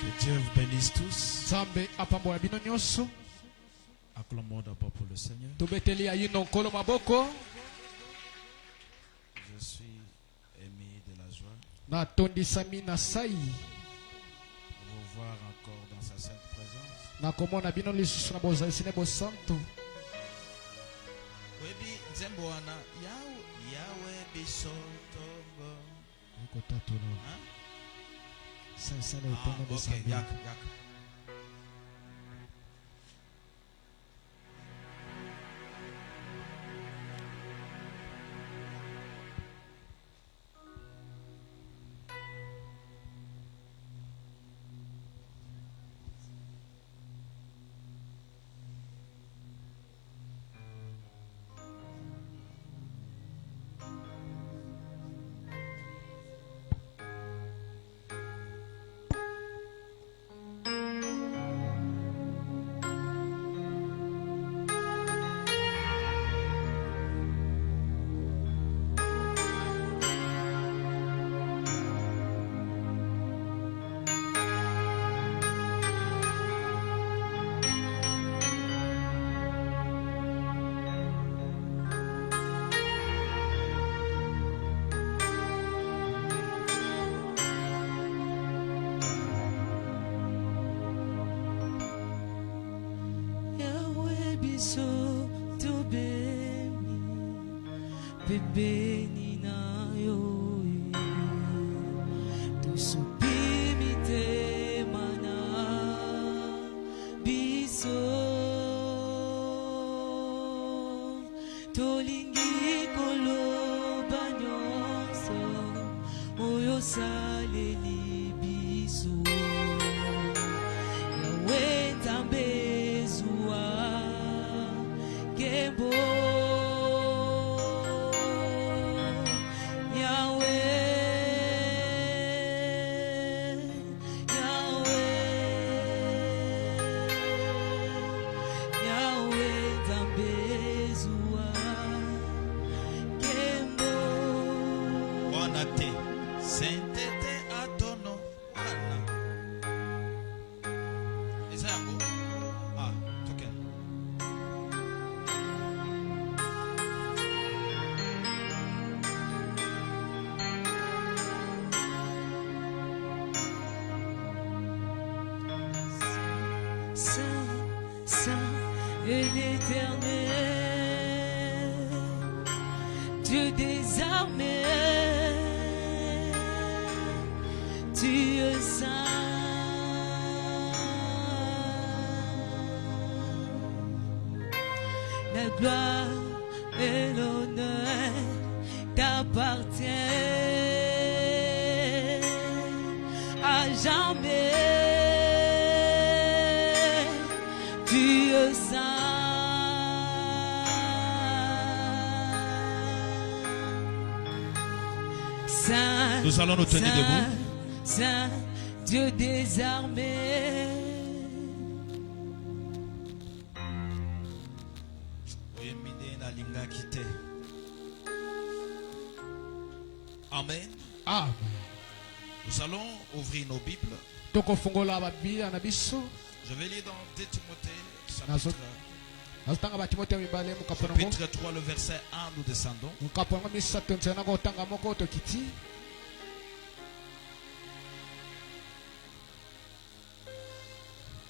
Que Dieu vous bénisse tous. Zambe apambola bino nyonso. Acclamons d'abord pour le Seigneur. Tobeteli ya yino nkolo maboko. Je suis ému de la joie Na tondisami na sai. de vous voir encore dans sa sainte présence. Na komona bino lisusu na bozalisine bosanto. Webi nzembo wana yawe bisotongo. Ekotatono. Hein? Sasa le Ah, utongo de ok, sambi. yak. Beni na yo to supimi te mana biso tolingi koloba nyonso oyo saleli biso yawe nzambe zuwa kembo Saint et l'Éternel, Dieu des armées, tu es saint. La gloire et l'honneur t'appartiennent à jamais. Saint, nous allons nous tenir debout. Saint, Dieu des armées. Amen. Amen. Nous allons ouvrir nos Bibles. Tokofungola Biblia na biso. Je vais lire dans 2 Timothée, Chapitre 3, le verset 1, nous descendons.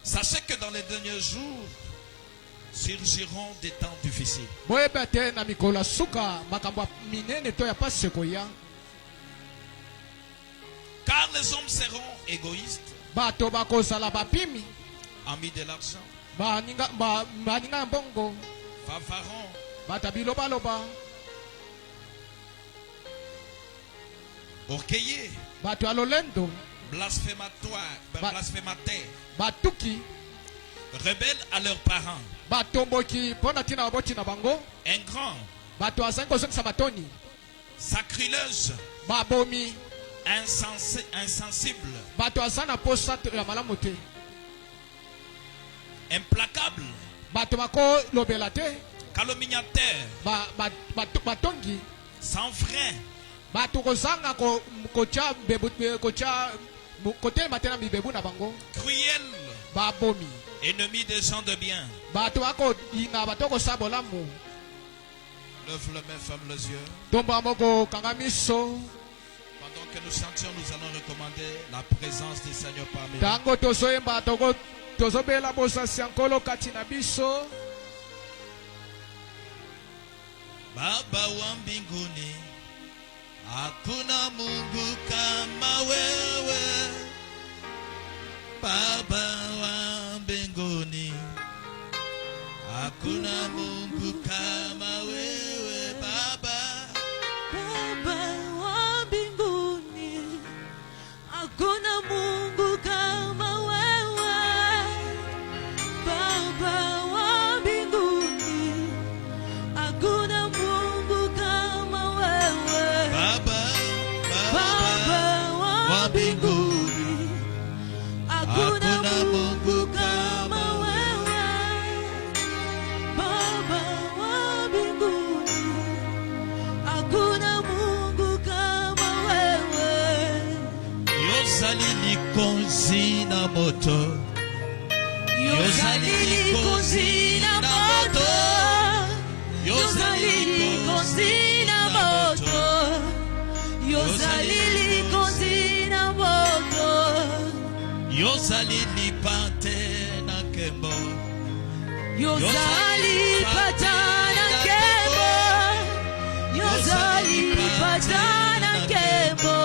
Sachez que dans les derniers jours surgiront des temps difficiles. Car les hommes seront égoïstes, amis de l'argent, fanfarons, orgueilleux, blasphémateurs, rebelles à leurs parents, ingrats, sacrilèges, insensibles, implacables, calomniateurs, sans frein, kote matena mibebu na bango cruel, babomi ennemi des gens de bien. bato bakolinga bato kosabolamu. Lève les mains, ferme les yeux. Tomba moko kanga miso Pendant que nous chantions, nous allons recommander la présence du Seigneur parmi nous. tango tozoyemba tozobela bosasi ya nkolo kati na biso. Baba wa mbinguni, hakuna Mungu kama wewe. Baba wa mbinguni, hakuna Mungu kama wewe. Baba, Baba wa mbinguni, hakuna Mungu kama wewe. Baba wa mbinguni, hakuna Mungu kama wewe. Baba, Baba wa mbinguni, hakuna Mungu kama wewe. Baba wa mbinguni, hakuna Mungu kama wewe. yozali likonzi na moto. Yozali likonzi na moto, yozali likonzi na moto, yozali likonzi na moto, Yozali lipante na kembo. yozali patana kembo, yozali patana kembo,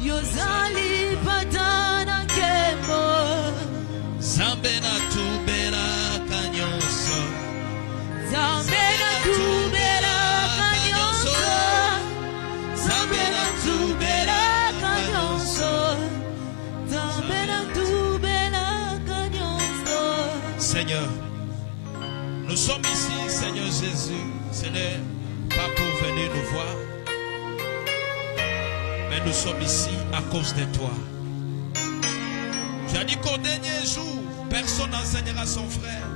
yozali patana kembo. Zambe na tubela kanyonso. Zambe na tubela kanyonso, Zambe na tubela kanyonso, Zambe na tubela kanyonso. Seigneur, nous sommes ici, Seigneur Jésus. Ce n'est pas pour venir nous voir, mais nous sommes ici à cause de toi. Tu as dit qu'au dernier jour, personne n'enseignera son frère,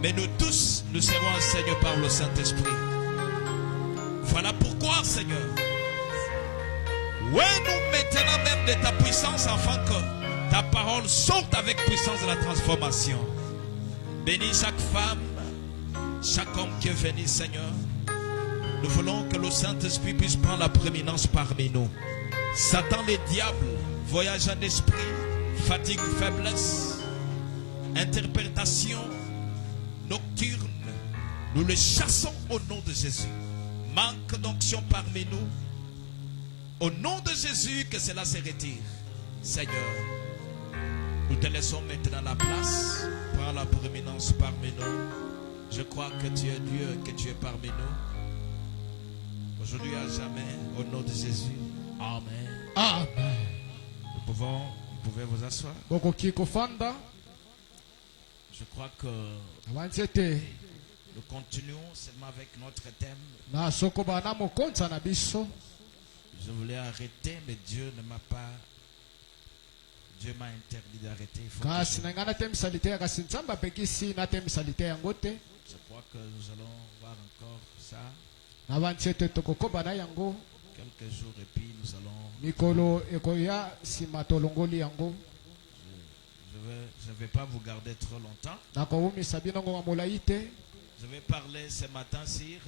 mais nous tous, nous serons enseignés par le Saint-Esprit. Voilà pourquoi, Seigneur, nous maintenant même de ta puissance afin que ta parole sorte avec puissance de la transformation. Bénis chaque femme, chaque homme qui est venu, Seigneur. Nous voulons que le Saint-Esprit puisse prendre la prééminence parmi nous. Satan, le diable, voyage en esprit, fatigue, faiblesse, interprétation nocturne. Nous le chassons au nom de Jésus. Manque d'onction parmi nous. Au nom de Jésus, que cela se retire. Seigneur, nous te laissons maintenant la place. Prends la prééminence parmi nous. Je crois que tu es Dieu et que tu es parmi nous. Aujourd'hui à jamais, au nom de Jésus. Amen. Amen. Vous pouvez vous asseoir. bokoki kofanda Je crois que abanzete nous continuons seulement avec notre thème. na soko bana mokonza na biso. Je voulais arrêter, mais Dieu ne m'a pas. Dieu m'a interdit d'arrêter. Il faut que kasi na ngai natemisali te kasi nzambe apekisi natemisali te yango te. je crois que nous allons voir encore ça na banzete tokokoba na yango quelques jours et puis nous allons. mikolo ekoya nsima tolongoli yango. Je ne vais pas vous garder trop longtemps. nakowumisa bino ngonga molai te. Je vais parler ce matin sur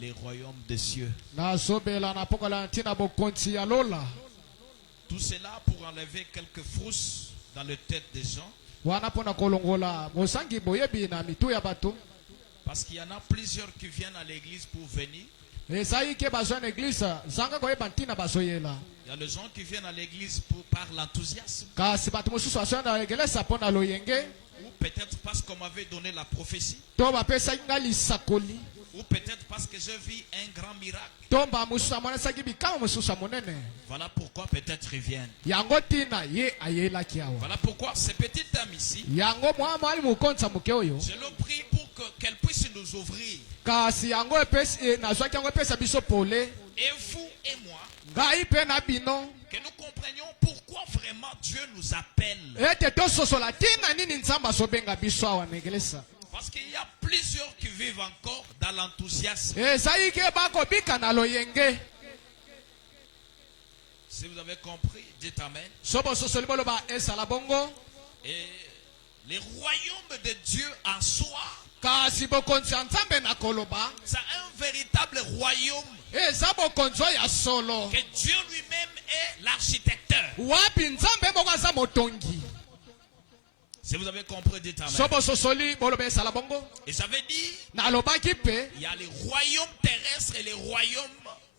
les royaumes des cieux. nazobela na pokola ntina bokonzi ya lola. Tout cela pour enlever quelques frousses dans les têtes des gens. wana mpona kolongola mosangi boyebi na mitu ya bato. Parce qu'il y en a plusieurs qui viennent à l'église pour venir. ezali ke bazwa na eglise zanga koyeba ntina bazoyela. Il y a les gens qui viennent à l'église par l'enthousiasme. kasi bato mosusu bazoya na egelesa mpo na loyenge. Ou peut-être parce qu'on m'avait donné la prophétie. to bapesaki ngai lisakoli. Ou peut-être parce que j'ai vu un grand miracle. to mba mosusu amonesaki bikamwa mosusu ya monene. Voilà pourquoi peut-être ils viennent. yango ntina ye ayelaki awa. Voilà pourquoi ce petit dame ici, yango mwa mwali mokonza moke oyo. je le prie pour qu'elle puisse nous ouvrir. kasi yango nazwaki yango epesa biso pole. Et vous et moi, ngai mpe na bino que nous comprenions pourquoi vraiment Dieu nous appelle. ete tososola ntina nini nzambe azobenga biso awa na egelesa. Parce qu'il y a plusieurs qui vivent encore dans l'enthousiasme. ezali ke bakobika na loyenge. Si vous avez compris, dites Amen. sobo sosoli boloba esala bongo. Et le royaume de Dieu en soi, Kasi bokonzi ya Nzambe na koloba. c'est un véritable royaume Eza bokonzi ya solo. que Dieu lui-même est l'architecteur. Wapi Nzambe moko aza motongi. Si vous avez compris, dites Amen. Sobo sosoli boloba esala bongo. Et ça veut dire, Nalobaki pe. il y a les royaumes terrestres et les royaumes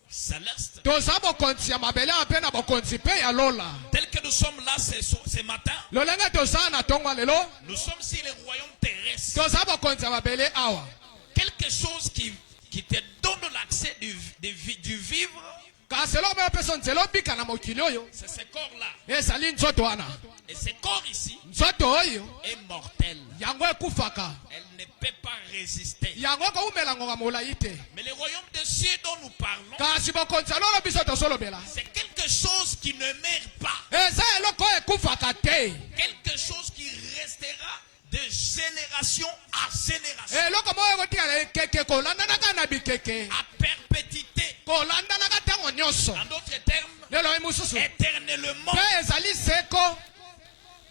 célestes. Toza bokonzi ya mabele ape na bokonzi pe ya lola. Tel que nous sommes là ce matin, Lolenge toza na tongo lelo. nous sommes sur les royaumes terrestres. Toza bokonzi ya mabele awa. Quelque chose qui te donne l'accès du vivre, Kasi lo me peso nzelo bika na mokili oyo. c'est ce corps-là. Ezali nzoto wana. Et ce corps ici Nzoto oyo est mortel. yango ekufaka. Elle ne peut pas résister. Yango ko umela ngonga molai te. Mais le royaume des cieux dont nous parlons, Kasi bokonzi ya lola biso tosolobela. c'est quelque chose qui ne meurt pas. Eza eloko ekufaka te. Quelque chose qui restera de génération à génération. Eloko mo ekotikala ekeke kolandanaka na bikeke. À perpétuité. Kolandanaka ntango nyonso. En d'autres termes, Lelo emususu. éternellement. Pe ezali seko.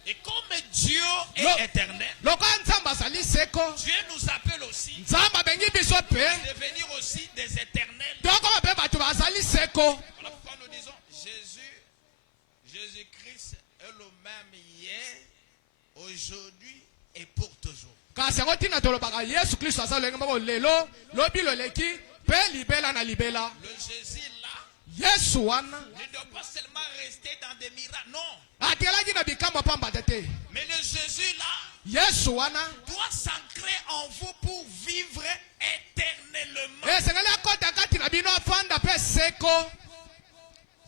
Et comme Dieu est Lo- éternel, Loko Nzambe azali seko. Dieu nous appelle aussi Nzambe abengi biso pe. à devenir aussi des éternels. Toko mabe bato bazali seko. Voilà pourquoi nous disons Jésus-Christ est le même hier, aujourd'hui et pour toujours. Kasi yango ntina tolobaka Yesu Kristo aza lolenge moko lelo lobi loleki pe libela na libela. Le Jésus là Yesu wana ne doit pas seulement rester dans des miracles, non. atelaki na bikambo pambata te. Mais le Jésus là Yesu wana doit s'ancrer en vous pour vivre éternellement. esengeli akota kati na bino afanda pe seko.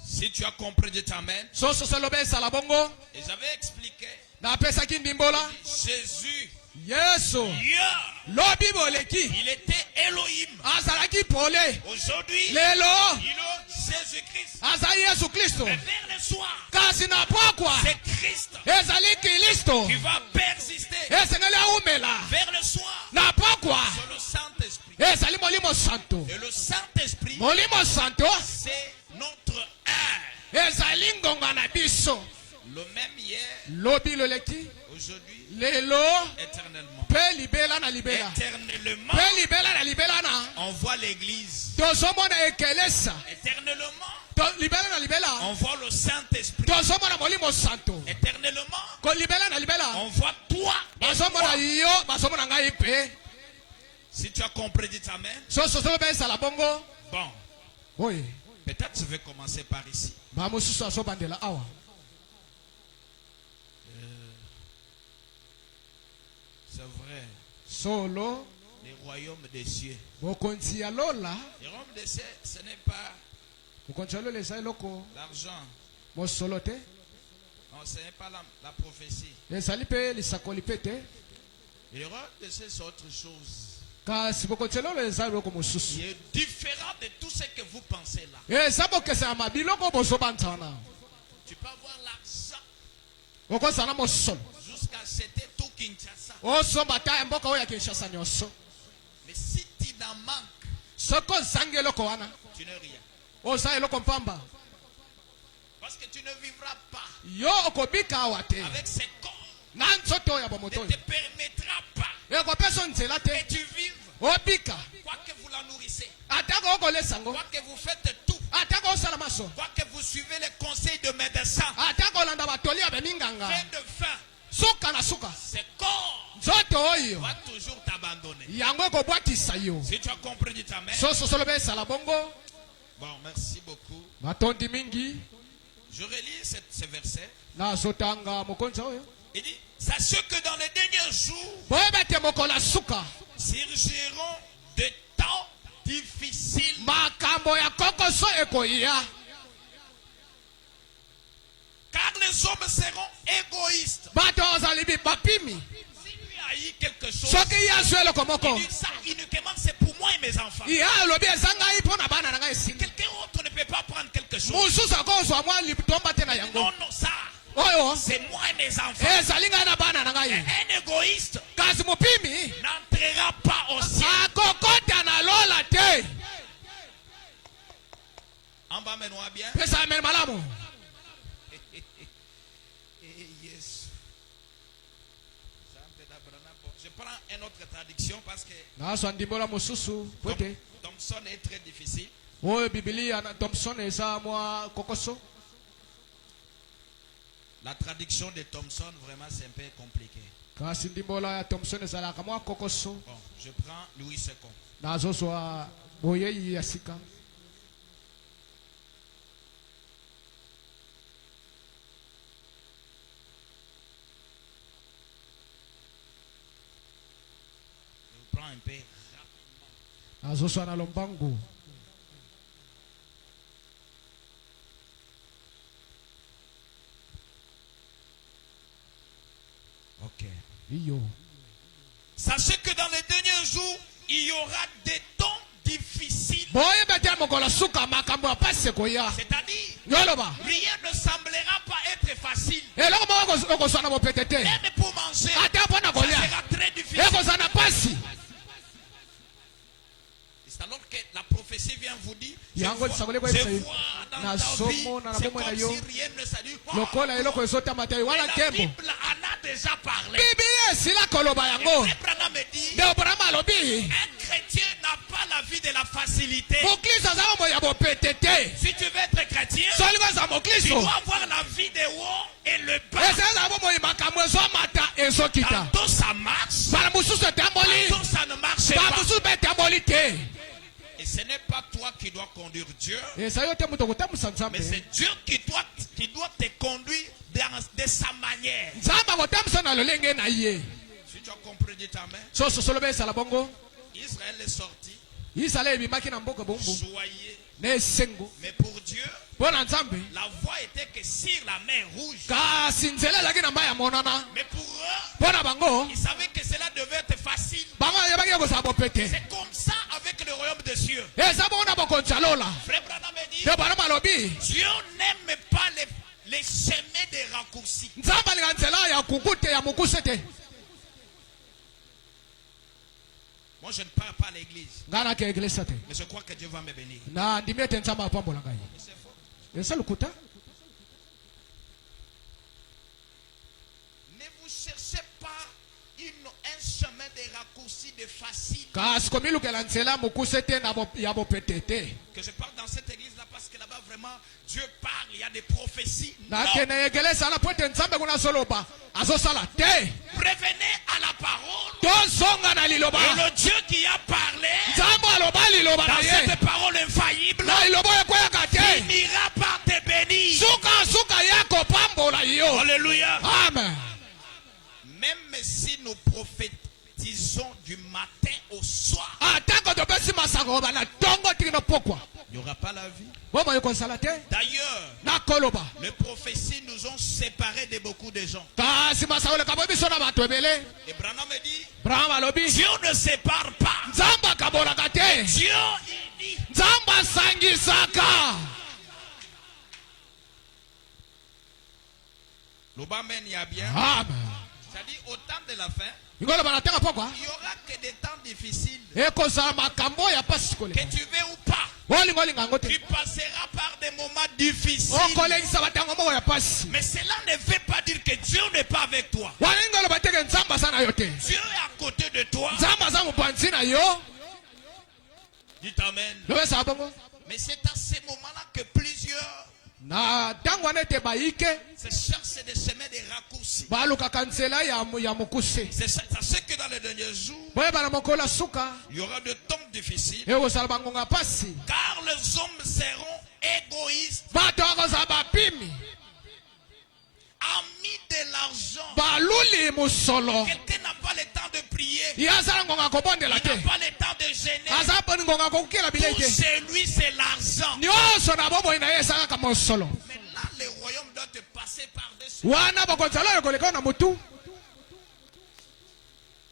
Si tu as compris, dis Amen. Soso selobe esala bongo. Et j'avais expliqué, Napesaki ndimbola. Jésus, Yesu yeah, lobi boleki il était Elohim. azalaki pole. Aujourd'hui, Lelo il est Jésus-Christ. azali Yesu Kristo. Mais vers le soir, Kasi na pokwa c'est Christ ezali Kristo. qui va persister. Esengeli aumela Vers le soir, na pokwa c'est le Saint-Esprit. ezali Molimo Santo. Et le Saint-Esprit, Molimo Santo c'est notre un. ezali ngonga na biso. Le même hier, Lobi loleki aujourd'hui, lelo éternellement. pe libela na libela. Éternellement, Pe libela na libela na on voit l'église. tozomona ekelesa. Éternellement, Libela na libela on voit le Saint-Esprit. tozomona Molimo Santo. Éternellement, Ko libela na libela on voit toi et bazomona moi. yo bazomona ngai pe. Si tu as compris, dis Amen. Soso selobe esala bongo. Bon, Oye peut-être je vais commencer par ici. ba mosusu azobandela awa. C'est vrai, Solo les royaumes des cieux. bokonzi ya lola. Les royaumes des cieux, ce n'est pas Bokonzi ya lola eza eloko l'argent. mosolo te. Non, ce n'est pas la prophétie. Ezali pe lisakoli pe te. Les royaumes des cieux, c'est autre chose. Kasi bokonzi ya lola eza eloko mosusu. Il est différent de tout ce que vous pensez là. Eza bokesa ya mabiloko bozobanza wana. Tu peux avoir l'argent Okozala na mosolo. jusqu'à acheter tout Kinshasa. Osomba ta ya mboka oyo ya Kinshasa nyonso. Mais si tu n'en manques, Soko ozangi eloko wana tu n'es rien. oza eloko mpamba. Parce que tu ne vivras pas Yo okobika awa te. avec ces corps. Na nzoto oyo ya bomoto Ne oyo. te permettra pas Ekopesa nzela que te. tu vives, Obika. quoi que vous la nourrissez, Atako okolesa ngo. quoi que vous faites tout, Atako osala maso. quoi que vous suivez les conseils de médecins, Atako olanda batoli ya beminganga. fin de fin, Suka na suka. ces corps Nzoto oyo va toujours t'abandonner. yango ekobwatisa yo. Si tu as compris, dis Amen. Soso solobe esala bongo. Bon, merci beaucoup. Matondi mingi. Je relis ce verset. Nazotanga mokonzi oyo. Il dit, sachez que dans les derniers jours, Boyeba te mokola suka. surgiront de temps difficiles. Makambo ya kokoso ekoya. Car les hommes seront égoïstes. Bato ozali bapimi. Si lui a eu quelque chose, Soki yazo eloko moko. il dit ça uniquement c'est pour moi et mes enfants. Ya lobi ezanga ipo na bana na ngai singi. Quelqu'un autre ne peut pas prendre quelque chose. Mususu akozwa mwa litomba te na yango. Non, non, ça, Oyo c'est moi et mes enfants. ezali ngai na bana na ngai. Un égoïste Kasi mopimi n'entrera pas au ciel. akokota na lola te. En bas, mets-nous bien. Pesa amen malamu. Yes. Je prends une autre traduction parce que naso andimbola mosusu pwete Thompson est très difficile. oyo bibilia na Thompson eza mwa kokoso. La traduction de Thompson, vraiment, c'est un peu compliqué. kasi ndimbola ya Thompson ezalaka mwa kokoso. Bon, je prends Louis II. nazozwa boyei ya sika. Je prends un peu. nazozwa na lombangu. Ok. iyo Sachez que dans les derniers jours, il y aura des temps difficiles. boye bete mokola suka makambo ya pasi koya. C'est-à-dire, yoloba rien ne semblera pas être facile. eloko moko okozwa na bopete te. Même pour manger, ate mpo na ça kolia sera très difficile. ekozwa na pasi. C'est alors que la prophétie vient vous dire, je Yango vois tsakole kwa je Isaïe. vois dans Na ta somo vie, na c'est bomo na comme yo. si rien ne s'allume. lokola eloko ezotama te wana La nkembo. Bible en a déjà parlé. bibilia esila koloba yango. Abraham me dit, nde obrama alobi un chrétien n'a pas la vie de la facilité. mokristo aza bomoi ya bopete te. Si tu veux être chrétien, solingo aza tu mokristo dois avoir la vie de haut et le bas. eza aza bomoi makambo ezomata ezokita. Tantôt ça marche, bala mosusu etamboli tantôt ça ne marche bala pas. mosusu mpe etamboli te. Et ce n'est pas toi qui dois conduire Dieu, eza yo te moto kotambusa mais nzambe. c'est Dieu qui doit te conduire de sa manière. nzambe akotambusa na lolenge na ye. Si tu as compris, dis ta main. so sosoloba esala bongo. Israël est sorti, isala ebimaki na mboka bombu soyez. na esengo. Mais pour Dieu, mpo na nzambe la voie était que sur la mer rouge. kasi nzela ezalaki na mai ya monana. Mais pour eux, mpo na bango ils savaient que cela devait être facile. bango yebaki ekozala bopete. C'est comme ça avec le royaume des cieux. eza bongo na bokonzi ya lola. Frère Branham me dit, te bana balobi Dieu n'aime pas les chemins des raccourcis. nzambe alinga nzela ya kuku te ya mokuse te. Moi, je ne parle pas à l'église, ngai nake eglisa te mais je crois que Dieu va me bénir. na ndimi ete nzambe apambola ngai. C'est faux. eza lokuta. Ne vous cherchez pas un chemin des raccourcis de facile. kasi komilukela nzela mokuse te ya bopete te. Que je parle dans cette église-là parce que là-bas, vraiment, Dieu parle, il y a des prophéties. Non. nakende egelesa ala po ete nzambe kuna azoloba azosala te. Revenez à la parole. tozonga na liloba. Et le Dieu qui a parlé nzambe aloba liloba na dans ye cette parole infaillible na liloba oyo ekweyaka te. finira par te bénir. suka ya kopambola yo. Alléluia. amen. Même si nous prophétisons du matin au soir, atako topesi masango bana tongo tiki na pokwa il n'y aura pas la vie. bomoi ekozala te. D'ailleurs, nakoloba les prophéties nous ont séparés de beaucoup de gens. kasi masango leka bo biso na bato ebele. Et Branham me dit, braham alobi Dieu ne sépare pas. nzambe akabolaka te. Dieu, il dit, nzambe asangisaka. l'Obamen y a bien. amen. C'est-à-dire, au temps de la fin, ingoloba na ntango pokwa il n'y aura que des temps difficiles. ekozala makambo ya pasi koleka. Que tu veux ou pas, olinga olinga yango te. tu passeras par des moments difficiles. okolekisa batango moko ya pasi. Mais cela ne veut pas dire que Dieu n'est pas avec toi. walinga oloba teke nzambe aza na yo te. Dieu est à côté de toi. nzambe aza mopanzi na yo. Dites Amen. lobesaka bongo. Mais c'est à ce moment-là que plusieurs na ntango wana ete bayike se cherchent des chemins de raccourcis. balukaka nzela ya mokuse. C'est ça que dans les derniers jours, boyeba na mokolo ya suka il y aura de temps difficiles. ekozala bangonga pasi. Car les hommes seront égoïstes, bato bakozala bapimi amis de l'argent. baluli mosolo. Quelqu'un n'a pas le temps de prier. ye azala ngonga kobondela Il n'a te. pas le temps de gêner. aza poni ngonga kokukela bilei Tout te. chez lui, c'est l'argent. nyonso na bomoi na ye eza kaka mosolo. Maintenant, le royaume doit te passer par-dessus. wana bokonzala oyo koleka na motu.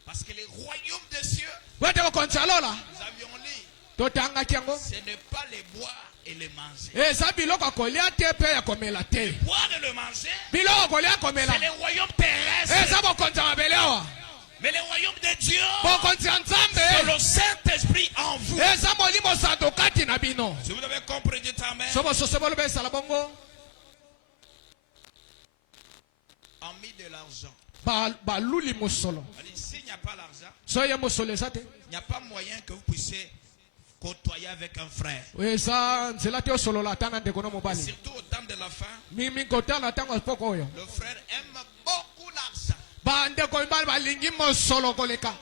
Parce que le royaume des cieux, wete bokonzala ola nous avions lu, totangaki yango ce n'est pas le boire et le manger. eza biloko ya kolia te mpe ya komela te. Boire et le manger, biloko kolia komela c'est le royaume terrestre. eza bokonzi ya mabele awa. Mais le royaume de Dieu, bokonzi ya c'est nzambe le Saint-Esprit en vous. eza molimo santo kati na bino. Si vous avez compris, dites Amen. so mosusu boloba esala bongo. de l'argent. baluli mosolo S'il n'y a pas l'argent, so ye mosolo eza te il n'y a pas moyen que vous puissiez côtoyer avec un frère. eza nzela te osolola ata na ndeko no mobali Surtout au temps de la fin, mingi kotala ntango poko oyo le frère aime beaucoup l'argent. bandeko mibali balingi mosolo koleka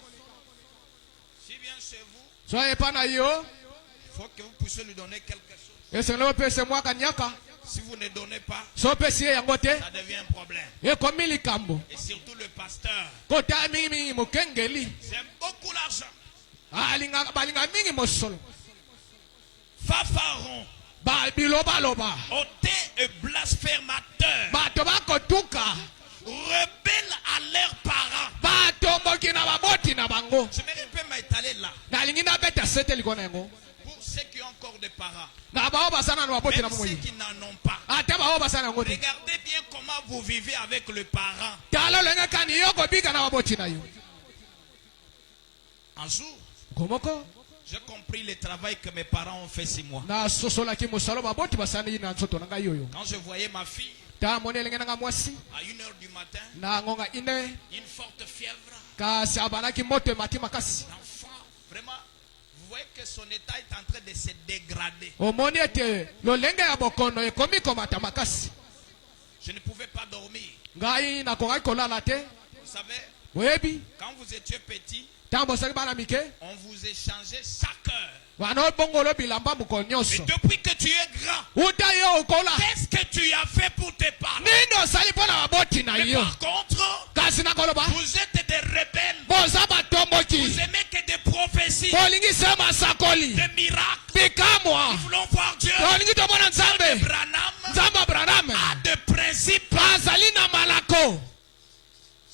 S'il vient chez vous, so epa na yo il faut que vous puissiez lui donner quelque chose. esengeli opesa mwa kanyaka Si vous ne donnez pas, so opesi ye yango te ça devient un problème. ekomi likambo Et surtout le pasteur, kotala mingimingi mokengeli j'aime beaucoup l'argent. balinga mingi mosolo Fafaron, bilobaloba hautain et blasphémateur, bato bakotuka rebelles à leurs parents. batomboki na baboti na bango J'aimerais un peu m'étaler là. nalingi nabeta sete likolo na yango Pour ceux qui ont encore des parents, na bao basana na baboti na même ceux bomoi qui n'en ont pas. ata bao basana yango te Regardez bien comment vous vivez avec le parent. tala lolenge kani yo kobika na baboti na yo Un jour, komoko j'ai compris le travail que mes parents ont fait 6 mois. nasosolaki mosalo baboti basani na nzoto na ngai oyo Quand je voyais ma fille tamoni elenge nanga mwasi à 1h du matin, na ngonga ine une forte fièvre, kasi abanaki moto emati makasi l'enfant, vraiment, vous voyez que son état est en train de se dégrader. omoni ete lolenge ya bokono ekomi komata makasi Je ne pouvais pas dormir. ngai nakongaki kolala te Vous savez, boyebi quand vous étiez petit, ntango bosaki bana mike on vous échangeait chaque heure. bana obongolo bilamba mokolo Et nyonso depuis que tu es grand, uta yo okola qu'est-ce que tu as fait pour tes parents? nini osali mpo na baboti na Mais yo par contre, kasi nakoloba vous êtes des rebelles. boza batomboki Vous aimez que des prophéties, bolingi se masakoli des miracles. bikamwa Nous voulons voir Dieu. tolingi tomona nzambe Branham nzambe abraham a des principes. azali na malako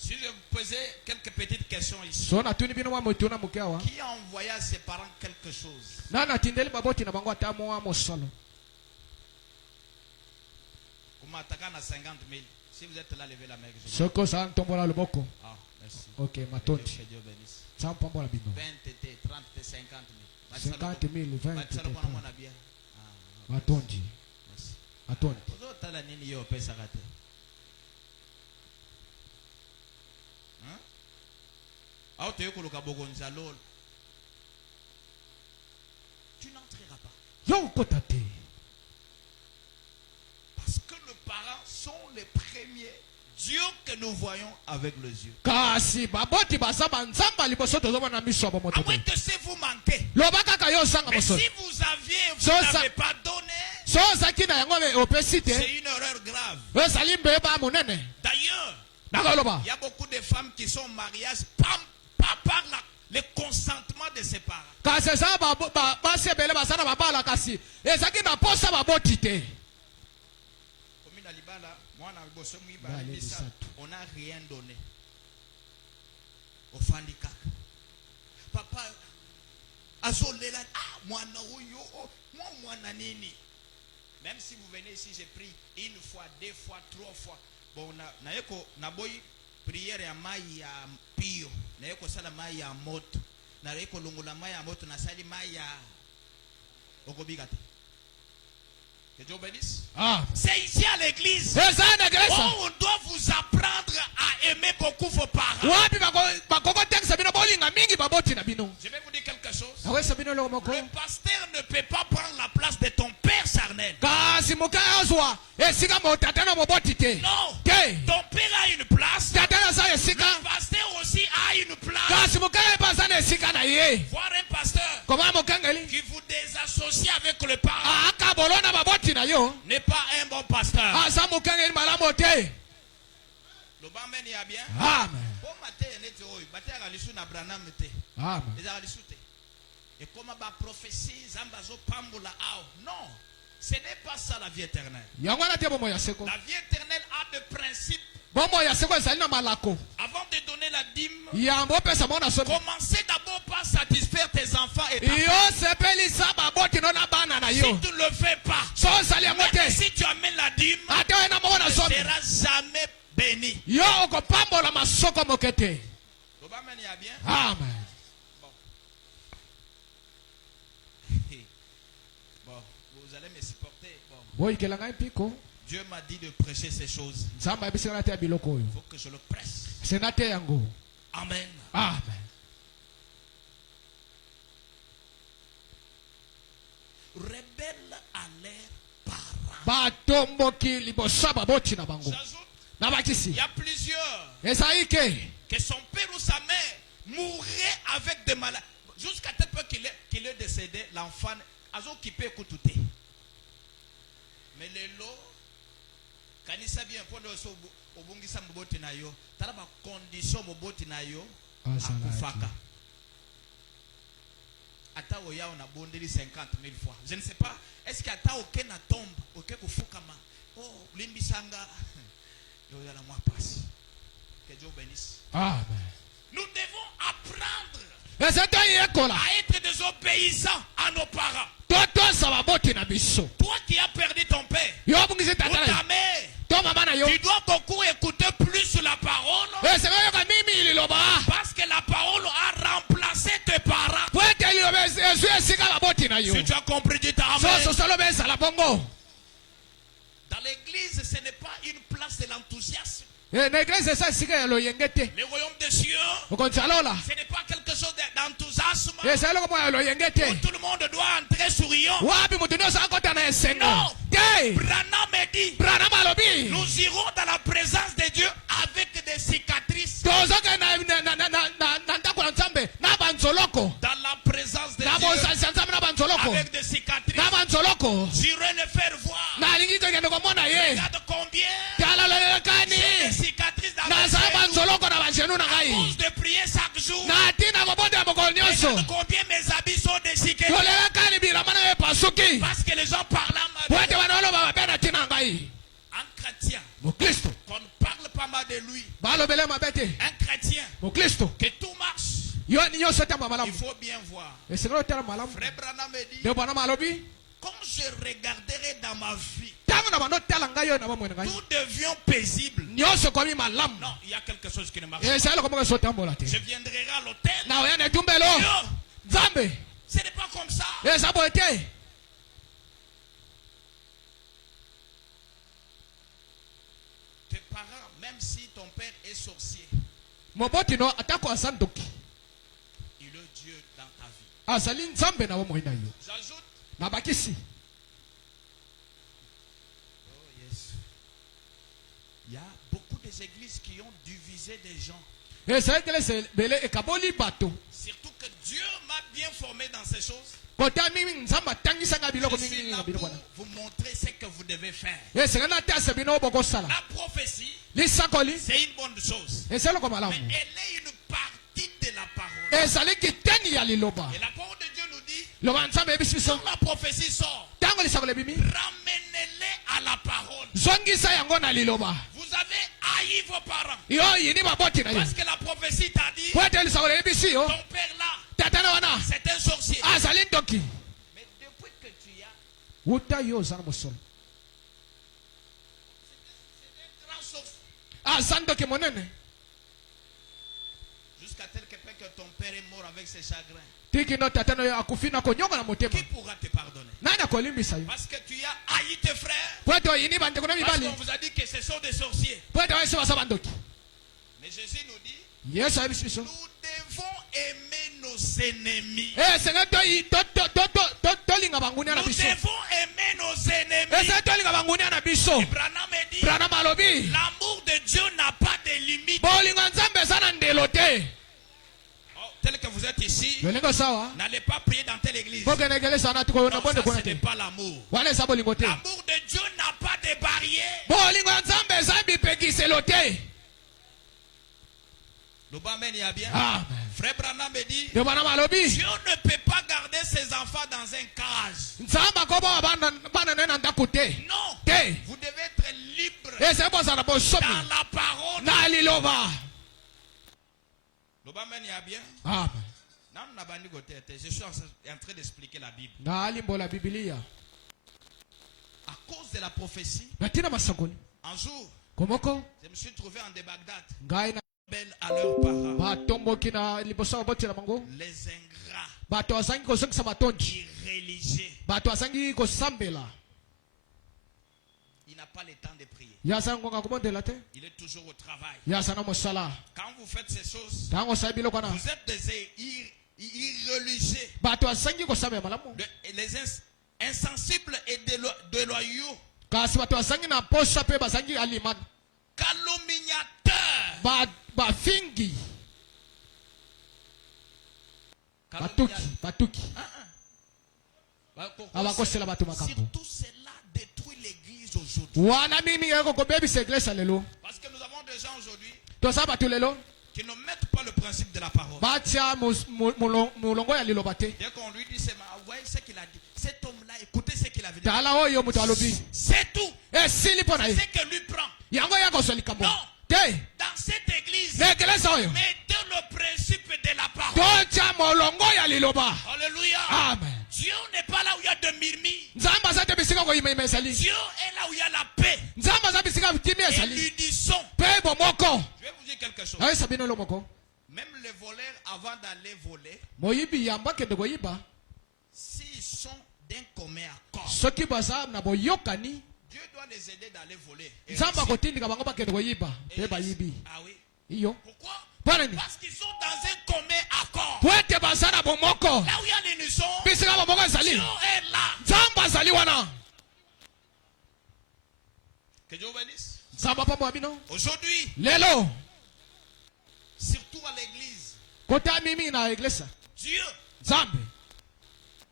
Si je vous posais quelques petites questions ici, so natuni bino mwa motu na moke awa qui a envoyé à ses parents quelque chose? na natindeli baboti na bango ata mwa mosolo Comment attaquer à 50 000? Si vous êtes là, levez la main. Que je vois. soki osala ntombola loboko Ah, merci. ok Que matondi Dieu bénisse. sampambola bino 20 T, 30 T, 50 000. 50 000 20 Batisala kwa mwana bien. Ah, matondi merci. matondi Ozotala nini yo opesaka te? Aho toyokoluka bokonza lolo. Tu n'entreras pas. yo okota te Parce que les parents sont les premiers dieux que nous voyons avec les yeux. kasi baboti baza banzamba liboso tozomona miso ya À bomoto moins te que si vous manquez. loba kaka yo osanga Mais mosolo si vous aviez, vous Ça, n'avez pas donné, so ozaki na yango me opesi te c'est une erreur grave. ezali mbeba monene D'ailleurs, nakoloba il y a beaucoup de femmes qui sont en mariage pas par le consentement de ses parents. kasi eza basi ebele baza na babala kasi ezalaki na posa baboti te Comme il a dit, là, moi, Bah, les satou. on n'a rien donné. Au Fandikak. Papa, azolela, ah, moi, moi, nini. Même si vous venez ici, j'ai pris une fois, 2 fois, 3 fois. Bon, na boy prière ya mai ya pio. Na yeko sala mai ya moto. Na yeko longola mai ya moto na sali mai ya okobigate. Que Dieu bénisse. ah C'est ici à l'église. eza na eglise Oh, on doit vous apprendre à aimer beaucoup vos parents. wapi bakokotekisa bino bolinga mingi baboti na bino Je vais vous dire quelque chose. awesa bino eloko moko Le pasteur ne peut pas prendre la place de ton père charnel. kasi moke azwa esika tata na moboti te Non. te Ton père a une place. tata naza esika Le pasteur aussi a une place. kasi mokengeli mpe aza na esika na ye Voir un pasteur koma mokengeli qui vous désassocie avec le parent aka bolo na baboti na yo n'est pas un bon pasteur. aza mokengeli malamu te Le bambin y a bien. amen Bon matin, il est heureux. Matin, il y a na Branham te. amen Les aralisute. Et comme ma prophétie, Zambazo Pambola Ao. Non, ce n'est pas ça la vie éternelle. yango wana te bomoi ya seko La vie éternelle a des principes. bomoi ya seko ezali na malako Avant de donner la dîme, yambo opesa mona somi commencez d'abord par satisfaire tes enfants et ta femme. yo sepelisa baboti no na bana na Si yo tu ne le fais pas, so ozali yango même te si tu amènes la dîme, ate oye na moko na tu ne somi seras jamais béni. yo okopambola masoko moke te Le bambin y a bien. amen Bon, vous allez me supporter. Bon, boyikela ngai mpiko Dieu m'a dit de prêcher ces choses. nzambe ayebisi nga nateya biloko oyo Il faut que je le presse. se nateya yango. Amen. Amen. Rebelle à leurs parents. batomboki liboso ya baboti na bango. J'ajoute, na il bakisi y a plusieurs ezali ke que son père ou sa mère mourrait avec des maladies. Jusqu'à tel point qu'il est décédé, l'enfant a occupé Koutouté. Mais les lots, quand il s'habille un peu de au bungisa mboti na yo, t'as la condition mboti na yo, akufaka. Ata oya on a bondeli 50 000 fois. Je ne sais pas, est-ce qu'il y a ta aucun tombe, aucun kufukama. Oh, limbisanga. Yo ya la moi passe. Que Dieu bénisse. amen. Nous devons apprendre ezali toyekola à être des obéissants à nos parents. totosa baboti na biso. Toi qui as perdu ton père yo obungisi ou tata na ta yo mère, to mama na yo tu dois beaucoup écouter plus la parole esengeli yoka mimi liloba parce que la parole a remplacé tes parents. po ete liloba ezwi esika baboti na yo. Si tu as compris, dis amen. so soloba ezala bongo. Dans l'église, ce n'est pas une place de l'enthousiasme. na eglise esa esika ya loyenge te. Le royaume des cieux, okonzi alola ce n'est pas quelque chose d'enthousiasme ezali eloko moko ya loyenge te. où tout le monde doit entrer souriant. wapi moto nyonso akota na esengo Non. te. Branham me dit, Branham alobi nous irons dans la présence de Dieu avec des cicatrices. tozoke na ndako ya nzambe na banzoloko Dans la présence de na Dieu bosalisa nzambe na banzoloko avec des cicatrices. na banzoloko. J'irai le faire voir. nalingi tokende komona ye Regarde combien tala j'ai des lolelekani cicatrices dans nazala mes genoux banzoloko na bagenu na à ngai cause de prier chaque jour. na ntina kobondela mokolo nyonso. Regarde combien mes habits sont déchiquetés. lolelekani bilamba na yo epasuki Parce que les gens parlent po mal. ete bana oloba mabe na ntina ngai. Un chrétien, mokristo qu'on ne parle pas mal de lui. balobele mabe te. Un chrétien, mokristo que tout marche. yo nyonso etamba Il malamu faut bien voir. esengeli otala malamu. Frère Branham me dit, nde bwana alobi quand je regarderai dans ma vie, ntango na bando otala ngai oyo na bomoi na ngai tout devient paisible. nyonso ekomi malamu. Non, il y a quelque chose qui ne marche pas. ezali eloko moko esotambola te. Je viendrai à l'hôtel. na oya na etumbelo Dieu, nzambe ce n'est pas comme ça. eza boye te. Tes parents, même si ton père est sorcier, moboti no atako aza ndoki il est Dieu dans ta vie. azali nzambe na bomoi na yo. J'ajoute, na bakisi oh yes, il y a beaucoup d'églises qui ont divisé des gens. ezali kelese bele ekaboli bato Surtout que Dieu m'a bien formé dans ces choses. kota mingi nzambe atangisanga biloko Je mingi suis mingi là na biloko pour wana vous montrer ce que vous devez faire. esengeli natasa bino bokosala La prophétie, lisakoli c'est une bonne chose. ezali eloko Mais malamu elle est une partie de la parole. ezali kiteni ya liloba. Et la parole de Dieu nous dit, loba nzambe yebisi biso quand la prophétie sort, ntango lisakoli ebimi ramenez-les à la parole. zongisa yango na liloba. Vous avez haï vos parents. yo yini baboti na yo Parce que la prophétie t'a dit, po ete lisakoli eyebisi yo ton père là, tata na wana c'est un sorcier. azali ndoki. Mais depuis que tu as, wuta yo oza na mosolo c'est un grand sorcier. aza ndoki monene Jusqu'à tel point que ton père est mort avec ses chagrins. tiki no tata na yo akufi na konyonga na motema. Qui pourra te pardonner? nani akolimbisa yo Parce que tu as haï tes frères. po ete oyini bandeko na Parce mibali qu'on vous a dit que ce sont des sorciers. po ete bayesi baza bandoki. Mais Jésus nous dit, yesu ayebisi biso nous devons aimer nos ennemis. esengeli tolinga bangunia na Nous biso. devons aimer nos ennemis. esengeli tolinga bangunia na biso. Branham me dit, Branham alobi l'amour de Dieu n'a pas de limite. bolingo ya nzambe eza na ndelo te. Oh, tel que vous êtes ici, lolingo sawa n'allez pas prier dans telle église. bokende egelesa wana tikoyo na Non, bonde ça, kuna ce n'est te pas l'amour. wana eza bolingo te. L'amour de Dieu n'a pas de barrière. bolingo ya nzambe eza bipekiselo te. Le Amen, il y a bien. amen. Frère Branham me dit, nde bwana malobi Dieu ne peut pas garder ses enfants dans un cage. nzambe akobowa bana naye na ndako te. Non. te Vous devez être libre ezali bozala bosomi dans la parole. na liloba. Le Amen, il y a bien. amen. Non, on n'a pas dit côté. Je suis en train d'expliquer la Bible. nalimbola bibilia À cause de la prophétie, na ntina masakoli un jour, komoko je me suis trouvé en Bagdad, ngai na belle à leurs parents, batomboki na liboso ya baboti na bango. les ingrats, bato bazangi kozongisa matondi irréligieux. bato bazangi kosambela. Il il n'a pas le temps de prier. Yasa ngonga kubondela te. Il est toujours au travail. Yasa na mosala. Quand vous faites ces choses, Tango sabilo kona. vous êtes des irreligieux, Bato asangi ko sabe malamu. les insensibles et déloyaux, Kasi bato asangi na posha pe basangi alimana. calomniateurs, Ba fingi. Batuki. Abakosela bato makambo. Surtout cela détruit l'église aujourd'hui. Wana mimi yako ko baby seglesa lelo. Parce que nous avons des gens aujourd'hui To sa bato lelo. qui ne mettent pas le principe de la parole. Batia mulongo ya lilo bate. Dès qu'on lui dit, voyez ce qu'il a dit. Cet homme-là, écoutez ce qu'il a dit. Tala oyo muto alobi. C'est tout. Sili pona C'est ye. ce que lui prend. Yango yako soli kambo. Non. Te. Dans cette église, Negelesa oyo. mettez le principe de la parole. Tocha molongo ya liloba. Alléluia. Amen. Dieu n'est pas là où il y a de murmures. Nzamba za te bisika ko yime mesali. Dieu est là où il y a la paix. Nzamba za bisika timi Et esali. l'unisson. Pe bomoko. Je vais vous dire quelque chose. Ayi sabino lo moko. Même les voleurs, avant d'aller voler, Moyibi yamba kende ko yiba. s'ils sont d'un commun accord, Soki baza na boyokani. Dieu doit les aider d'aller voler. Et Nzamba réussir. ko tindika bango bakende ko yiba. Et Pe ba réussir. yibi. Ah oui. Iyo. Pourquoi? Bwana ni. Parce qu'ils sont dans un commun accord. Poete baza na bomoko. Là où il y a l'unisson, Bisika bomoko esali. Dieu est là. Nzamba zali wana. Que Dieu vous bénisse. Nzamba pambo abino. Aujourd'hui, Lelo. surtout à l'église, Kota mimi na eglesa. Dieu Nzambe.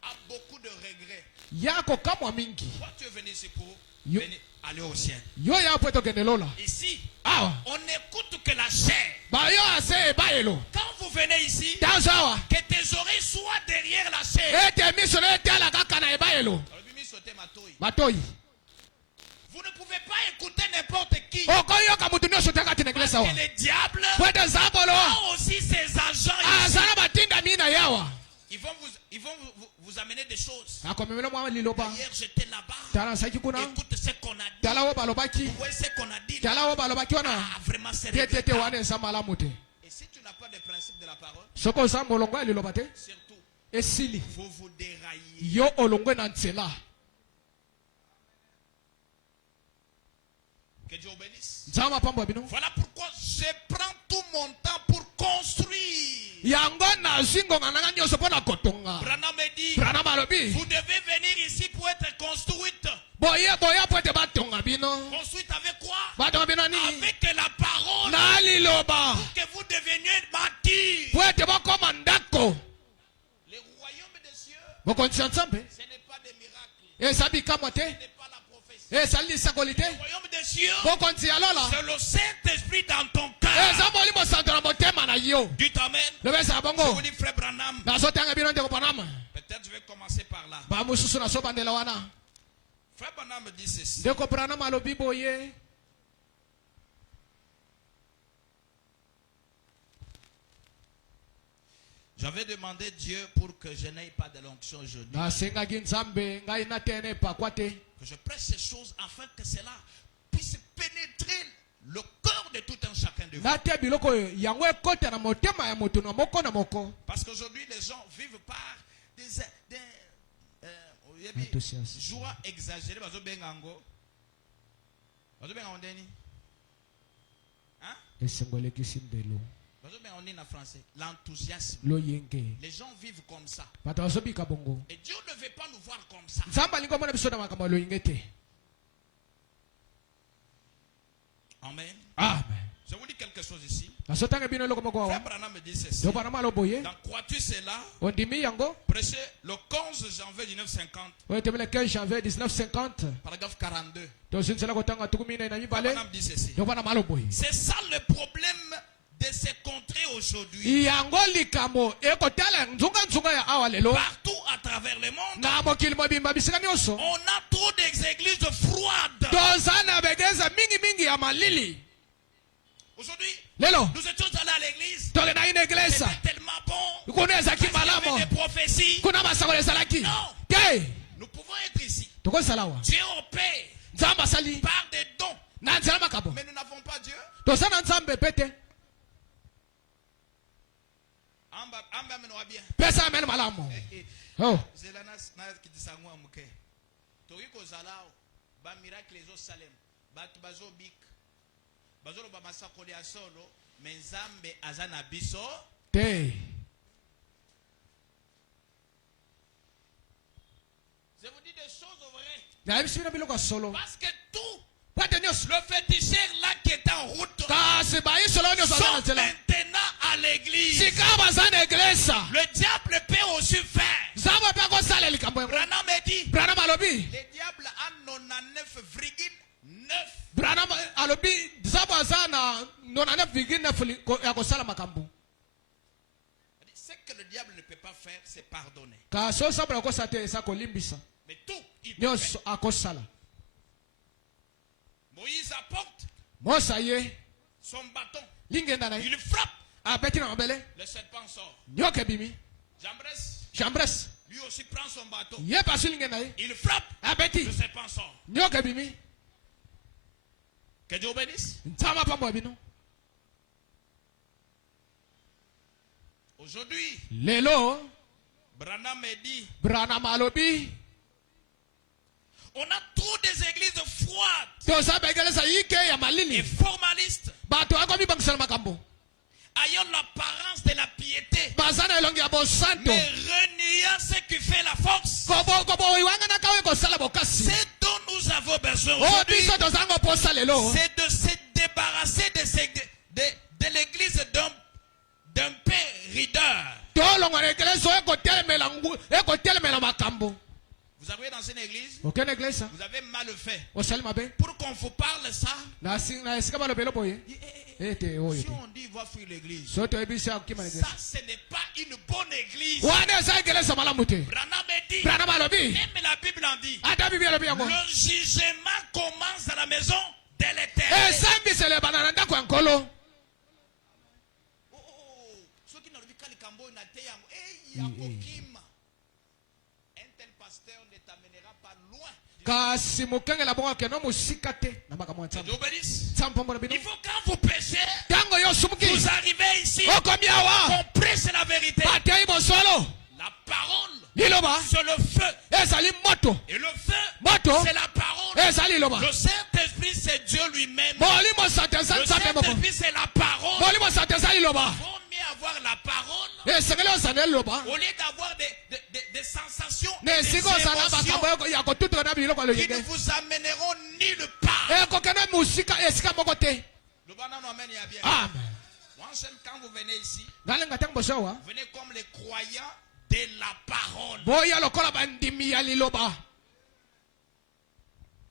a beaucoup de regrets. Yako kamwa mingi. Toi, tu es venu ici pour Yo- venir aller au ciel. Yo ya poeto kende lola. Ici, Awa. on n'écoute que la chair. Ba yo ase baelo. Quand vous venez ici, Tanzawa. que tes oreilles soient derrière la chair. Ete miso na ete ala kaka na ebaelo. Matoi. Vous ne pouvez pas écouter n'importe qui. Okoyo kamutu nyosho taka tina Parce eglesa wa. que le diable Poete zambolo. a aussi ses agents ici. Azana batinda mina yawa. Ils vont vous amener des choses. Akomemelo mwa liloba. Hier, j'étais là-bas. Tala saki kuna. Écoute ce qu'on a dit. Tala wo balobaki. Vous voyez ce qu'on a dit. Tala wo balobaki wana. Ah, vraiment, c'est Tete regrettable. wane samala mute. Et si tu n'as pas de principe de la parole, Soko sambo longo ya liloba te. surtout, Esili. vous vous déraillez. Yo olongwe na ntsela. Que Dieu vous bénisse. Nzama pambo abino. Voilà pourquoi je prends tout mon temps pour construire. Yango na zingo ngana nyonso pona kotonga. Branham me dit, Brana malobi. vous devez venir ici pour être construite. Boya poete batonga bino. Construite avec quoi? Batonga bino nini? Avec la parole. Na liloba. Pour que vous deveniez bâtis. Poete bakoma ndako. Le royaume des cieux, Bokonzi nzambe. ce n'est pas des miracles. Esabi kamwa te. Ce n'est pas la prophétie. Esali sakoli te. Le royaume des cieux, Bokonzi alola. c'est le Saint-Esprit dans ton cœur. Ezamoli mosanto na motema na yo. Dites amen. Lebesa Je bongo. vous dis, frère Branham, Nazotanga bino ndeko panama. peut-être je vais commencer par là. Ba mususu na sobandela wana. Frère Branham me dit ceci. Ndeko panama alobi boye. J'avais demandé Dieu pour que je n'aie pas de l'onction aujourd'hui. Nasengaki nzambe ngai natene pakwa te. Que je prêche ces choses afin que cela puisse pénétrer le cœur de tout un chacun de vous. Natia biloko oyo yango ekota na motema ya moto na moko na moko. Parce qu'aujourd'hui, les gens vivent par des Enthousiasme. joie exagérée. Bazo bengango. Bazo bengango ndeni? Hein? Esengolekisi ndelo. Bazo bengango ndeni en français? L'enthousiasme. Loyenge. Les gens vivent comme ça. Bato bazobika bongo. Et Dieu ne veut pas nous voir comme ça. Nzambe alingi omona biso na makambo ya loyenge te. Amen. Amen. Je vous dis quelque chose ici. Nazotanga bino eloko moko Frère awa. Branham me dit ceci. Ndeko panama aloboye. Donc, crois-tu cela? Ondimi yango. Prêché le 11 janvier 1950, Oyo temele 15 janvier 1950. paragraphe 42. Tozinzela kotanga tukumi na Frère mibale. Branham dit ceci. Ndeko panama aloboye. C'est ça le problème de ces contrées aujourd'hui. Yango likamo ekotala nzunga ya awa lelo. Partout à travers le monde, Na mokili mobimba bisika nyonso. on a trop d'églises froides. Tozana begeza mingi ya malili. Aujourd'hui, Lelo. nous étions allés à l'église. Tole na ine eglesa. C'était tellement bon. Kuna ezaki Parce qu'il y malamo. avait des prophéties. Kuna masakolo ezalaki. Non. Ke. Nous pouvons être ici. Tokozalawa. Dieu opère Nzamba sali. par des dons. Na nzela makabo. Mais nous n'avons pas Dieu. Tozana nzambe pete. Amba menoa bien. Pesa amene malamo. Oh. Zelana na kitisa ngwa muke. Toki kozala ba miracle ezo salem batu bazo bik bazo lo ba masakoli ya solo mais Nzambe azana biso te. Je vous dis des choses vraies Parce parce que tout le féticheur là qui est en route sont maintenant à l'église. Le diable peut aussi faire. Branham a dit le diable a 99,9. Ce que le diable ne peut pas faire, c'est pardonner. Mais tout, il peut faire. Moïse apporte son bâton. Il frappe. Le serpent sort. Jambres, lui aussi prend son bâton. Il frappe. Le serpent sort. Que Dieu bénisse. Aujourd'hui, Branham me dit on a trop des églises froides et formalistes, ayant l'apparence de la piété, mais reniant ce qui fait la force. C'est dont nous avons besoin aujourd'hui, c'est de se débarrasser de l'église d'un père rideur. Vous avez dans une église, vous avez mal fait. Pour qu'on vous parle ça, si on dit va fuir l'église, ça ce n'est pas une bonne église. Branham dit, même la Bible en dit, le jugement commence à la maison de l'Éternel. Ceux qui n'ont vu qu'à l'Ikambo, un tel pasteur ne t'amènera pas loin. Dieu bénisse. Il faut quand vous péchez, vous arrivez ici, on prêche la vérité. La parole, c'est le feu. Et le feu, c'est la parole. Le Saint-Esprit, c'est Dieu lui-même. Le Saint-Esprit, c'est la parole. Il vaut mieux avoir la parole au lieu d'avoir des sensations et des émotions qui ne vous amèneront nulle part. Le banane amène bien. Moi, quand vous venez ici, vous venez comme les croyants de la parole.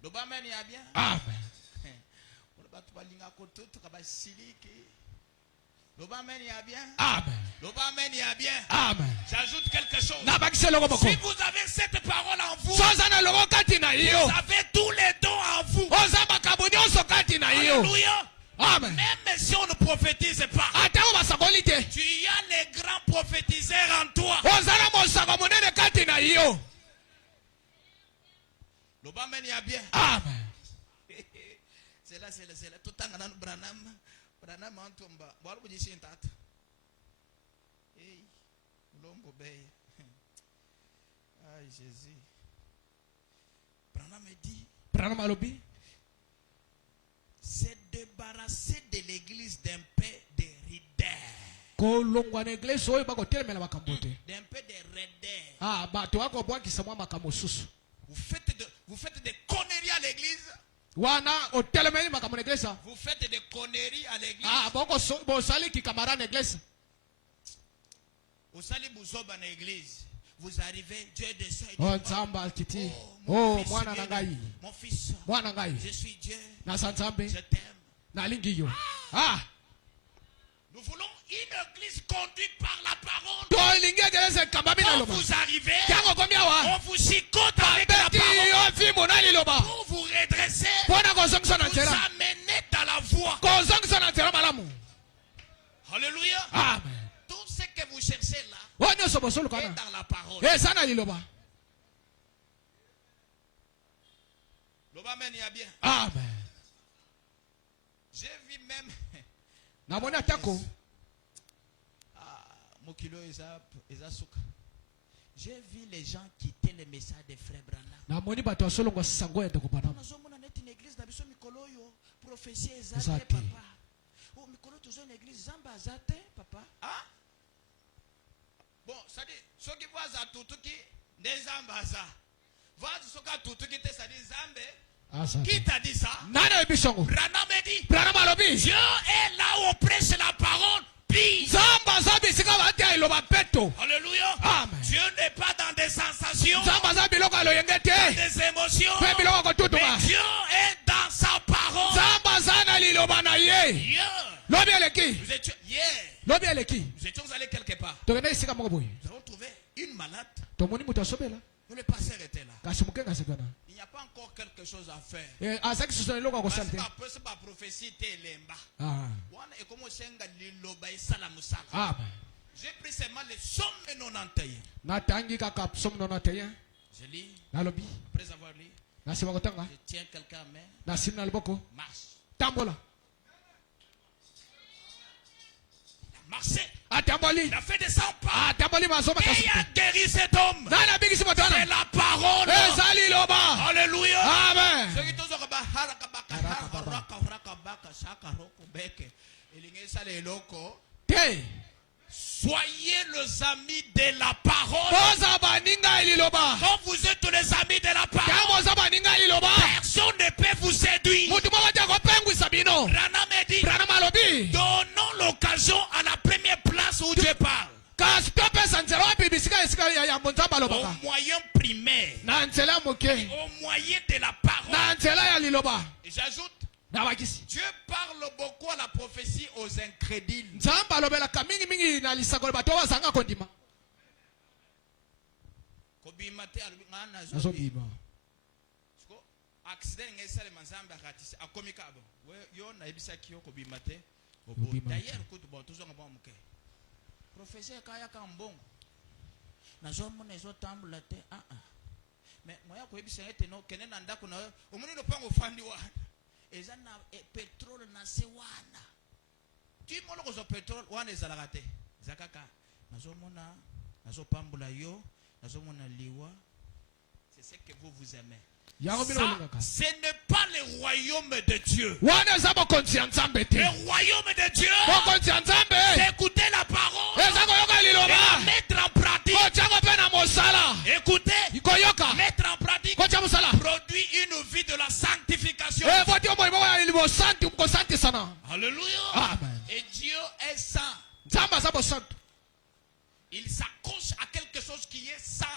Le banane bien. Amen. J'ajoute quelque chose. Si vous avez cette parole en vous, vous avez tous les dons en vous. Alléluia. Même si on ne prophétise pas, tu as les grands prophétiseurs en toi. Le Amen y a bien. Amen. C'est là. Tout le temps, Branham en tomba. Voilà, vous dites, tata. Hey, l'homme obéit. Aïe, Jésus. Branham me dit, c'est débarrasser de l'église d'un peu de rideurs. D'un peu de raideurs. Vous faites des conneries à l'église. Vous faites des conneries à l'église. Au sali buzoba na église. Vous arrivez, Dieu descend. Mon fils, je suis Dieu. Je t'aime. Nous voulons une église conduite par la parole. Quand vous arrivez, on vous chicote avec la parole pour vous redresser, vous amener dans la voie. Alléluia. Amen. Tout ce que vous cherchez là est dans la parole. Amen, il y a bien. Amen. J'ai vu même. J'ai vu les gens quitter les messages des frères Branham. namoni bato basolongwa sango ya ndeko Branham. Nazomona net une église na biso mikolo yo prophétie Eza ezate te. papa. Oh mikolo tozo une église zamba azate papa. Ah? Bon, ça dit ceux qui voient ça tutuki des zamba ça. Voient ceux qui tutuki te ça dit zambe. Asa. Qui t'a dit ça? Nani ebisongo? Branham a dit. Branham alobi. Dieu est là où on prêche la parole. Puis Zamba zabi sika batia iloba peto. alléluia. Amen. Dieu n'est pas dans des sensations, Zamba zabi loko aloyengete. des émotions. Pe biloko Mais kotutuma. Dieu est dans sa parole. Zamba zana liloba na ye. Yeah. Lobi eleki. Nous étions, yeah. Lobi eleki. Nous étions allés quelque part. Tokende isika moko boye. Nous avons trouvé une malade. Tomoni mutu asobela. Où le pasteur était là. Kasi mukenga sekana. Il n'y a pas encore quelque chose à faire. Asaki susana loko akosala te. C'est pas prophétie, t'es lemba. Ah. Wana et comment senga liloba isala musala. Amen. J'ai pris seulement les sommes 91. Natangi kaka psomo 91. Je lis, Nalobi. après avoir lu, Nasima kotanga. je tiens quelqu'un à main, Nasim na liboko. marche. Tambola. Marchez. Atamboli. Il a fait des 100 pas. Atamboli mazoma Et il kasuku. a guéri cet homme. Nana bigisi C'est motona. la parole. Ezali loba. Alléluia. Amen. Ceux qui tous ont Te. soyez les amis de la parole. Boza baninga ililoba. Quand vous êtes les amis de la parole, Kamoza baninga ililoba. personne ne peut vous séduire. Mutu moko tia kopengwisa bino. Branham a dit, Branham alobi. donnons l'occasion à la première place où Dieu parle. Kasi topesa nzela wapi bisika esika ya monzamba Au alobaka. moyen primaire, Na nzela moke. au moyen de la parole. Na nzela ya liloba. Et j'ajoute, Na bakisi. Dieu parle beaucoup à la prophétie aux incrédules. Nzamba alobelaka mingi mingi na lisakolo bato bazanga kondima. Kobima te alobi nga nazobi. Nazobima. Siko accident ngesalema nzambe akatisi akomi kabo. Yo nayebisaki yo kobima te. Kobima te. D'ailleurs kutu bon tozonga bon muke. Professeur kaya ka mbongo. Nazomona ezotambola te. Mais moya koyebisa ete no kene na ndako na omoni no pango fandi wana. Eza na pétrole na se wana. Tu mona ko zo pétrole wana ezalaka te. Zakaka nazomona nazopambola yo nazomona liwa. C'est ce que vous aimez. Ça, ce n'est pas le royaume de Dieu. Le royaume de Dieu, c'est écouter la parole et la mettre en pratique. Écouter, mettre en pratique, produit une vie de la sanctification. Alléluia. Amen. Et Dieu est saint. Il s'accroche à quelque chose qui est saint.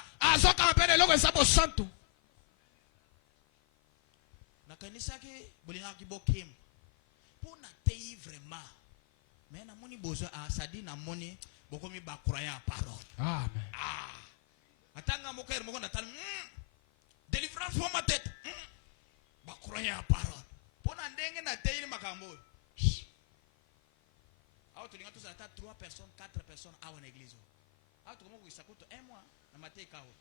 Nakanisaki bolingaki bokim pour na tei vraiment mais na moni bozo ça dit na moni bokomi ba croyant parole. Amen. Atanga moker moko na tan délivrance pour ma tête ba croyant parole pour na ndenge na tei makambo awo tulinga tous ata 3 personnes 4 personnes à une église awo tukomo ko isakuto 1 mois na matei kawo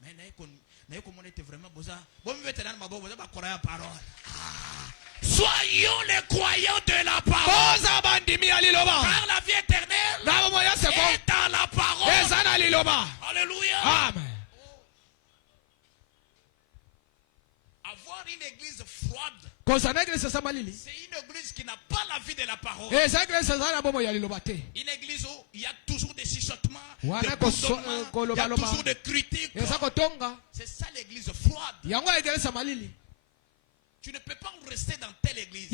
mais naye communauté vraiment boza bon vétéran mabo boza ba croyant parole. Soyons les croyants de la parole. Car la vie éternelle est dans la parole. Alléluia. Amen. Avoir une église froide, c'est une église qui n'a pas la vie de la parole. Une église où il y a toujours des chuchotements, des bourdonnements, il y a toujours des critiques. C'est ça l'église froide. Tu ne peux pas rester dans telle église.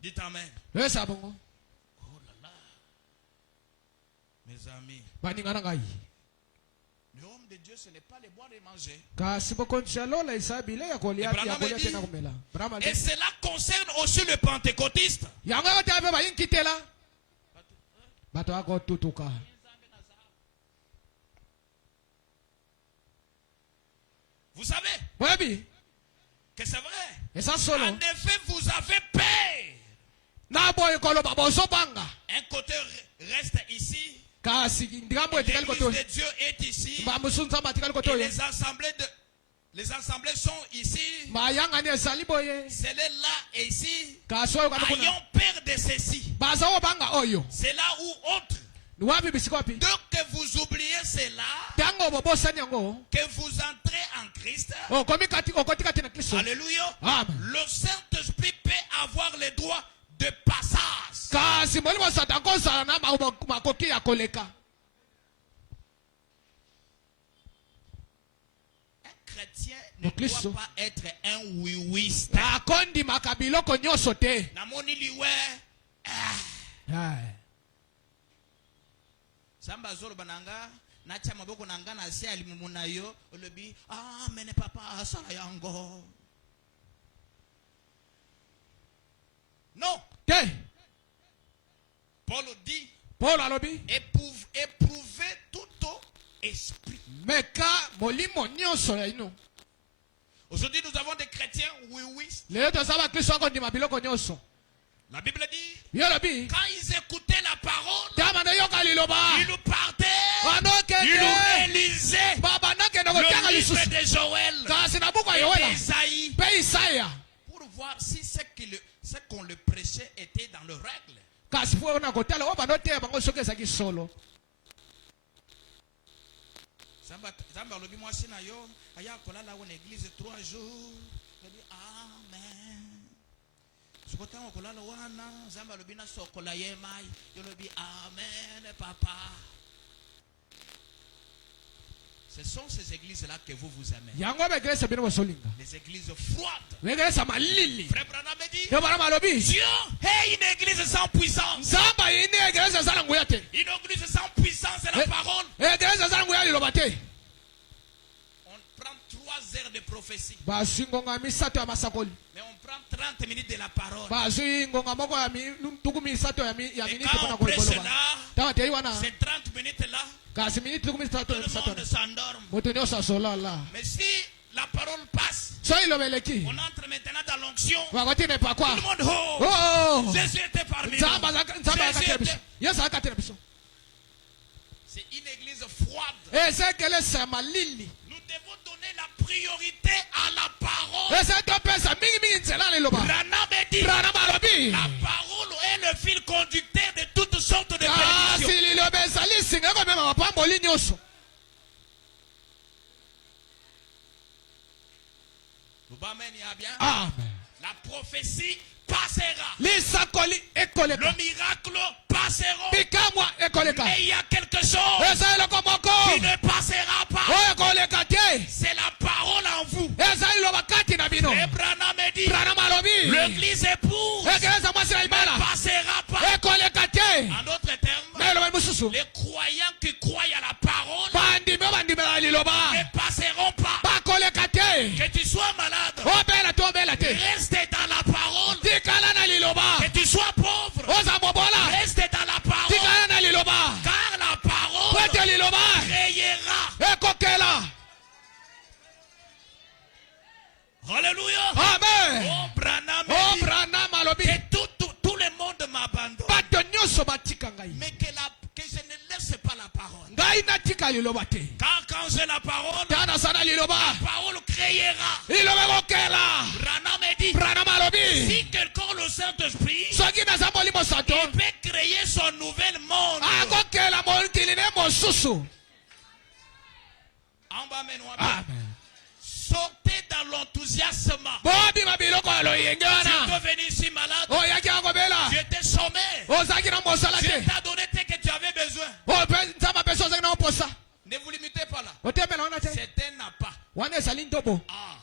Dites amen. Oh là là. Mes amis, le homme de Dieu, ce n'est pas le boire et manger. Et cela concerne aussi le pentecôtiste. Vous savez que c'est vrai. En effet, vous avez peur. Un côté reste ici. L'église de Dieu est ici. Et les Les assemblées sont ici. mayangani ezali boye C'est là et ici. kasi oyo kana kuna Ayons peur de ceci. baza oyo banga oyo C'est là où autre. ni wapi bisika wapi Donc que vous oubliez cela, ntango bobosani yango que vous entrez en Christ. okoti kati na kristo Alléluia. Amen. Le Saint-Esprit peut avoir le droit de passage. kasi molimo satan kozala na makoki ya koleka Un chrétien ne Donc, Christ, doit pas être un oui-wiste. akondimaka biloko nyonso te Namoni liwe. Samba zolo bananga. Nacha maboko nanga na se alimumu na yo. Olobi. Ah, mene papa asala yango. Non. te Paul dit. paul alobi Éprouvez tout esprit. meka molimo nyonso ya ino Aujourd'hui, nous avons des chrétiens, oui. lelo toza bakristo akondima biloko nyonso La Bible dit, yo lobi quand ils écoutaient la parole, tama yoka liloba ils nous partaient, ils banokende nous réalisaient babanokende le kotyanga livre lisusu de Joël kasi na buku ya et yoela d'Ésaïe mpe isaya pour voir si ce qu'on le prêchait était dans le règle. kasi po na kotala oyo banoteya bango soki ezalaki solo Zamba lobi mwasi na yo, aya kolala en église 3 jours. Il dit amen. Sukotanga kolala wana, zamba lobi na sokola ye mai, yo lobi amen papa. Ce sont ces églises-là que vous aimez. yango bekelesa bino bosolinga Les églises froides. bekelesa malili Frère Branham dit, yo bana malobi Dieu est une église sans puissance. nzamba yini ekelesa ezala nguya te Une église sans puissance, c'est la parole. ekelesa ezala nguya liloba te On prend 3 heures de prophétie. bazwi ngonga misato ya masakoli Mais on prend 30 minutes de la parole. bazwi ngonga moko ya tuku misato ya Et miniti quand mpona on prêche koloba là, tawa tei wana ces 30 minutes-là, kasi miniti tuku misato tout ya le misato monde s'endorme. moto nyonso asolala Mais si la parole passe, so iloba eleki on entre maintenant dans l'onction. bakotina epakwa Tout le monde, oh, oh Jésus était parmi nous. nzambe azakati na biso Jésus yesu azakati na biso C'est une église froide. eza ekelesa ya malili Nous devons donner la priorité à la parole. eza topesa mingimingi nzela liloba Branham dit, brana malobi la parole est le fil conducteur de toutes sortes de kasi bénédictions. liloba ezali singa komema mapamboli nyonso Amen, il y a bien. amen La prophétie passera. lisakoli Le ekoleka miracle passera. bikamwa ekoleka Mais il y a quelque chose eza eloko moko qui ne passera pas. oyo ekoleka te C'est la parole en vous. eza liloba kati na bino Et Branham dit, brana malobi l'église épouse ekelesa mwasi na ne libala passera pas. ekoleka te En d'autres termes, na eloba mosusu les croyants qui croient à la parole bandimi oyo bandimela liloba ne passeront pas. bakoleka te Que tu sois malade, obela te obela te reste dans la parole. tikala na liloba Que tu sois pauvre, oza mobola reste dans la parole. tikala na liloba Car la parole po ete liloba créera. ekokela Alléluia. amen Oh, Branham o dit branam alobi que tout le monde m'abandonne. bato nyonso batika ngai Mais que je ne laisse pas la parole. ngai natika liloba te Car quand j'ai la parole, tana sana liloba la parole créera. liloba ekokela Branham dit, branam alobi si quelqu'un le Saint-Esprit, soki naza molimo sato il peut créer son nouvel monde. akokela mokili ne mosusu En bas, mais nous, amen sortez dans l'enthousiasme. bobima biloko ya loyenge Tu wana peux venir ici malade. oyaki akobela Je t'ai sommé. ozalaki na mosala Je te t'ai donné ce que tu avais besoin. nzambe apesi ozalaki na oposa Ne vous limitez pas là. otemela wana te C'est un appât. wana ezali ntobo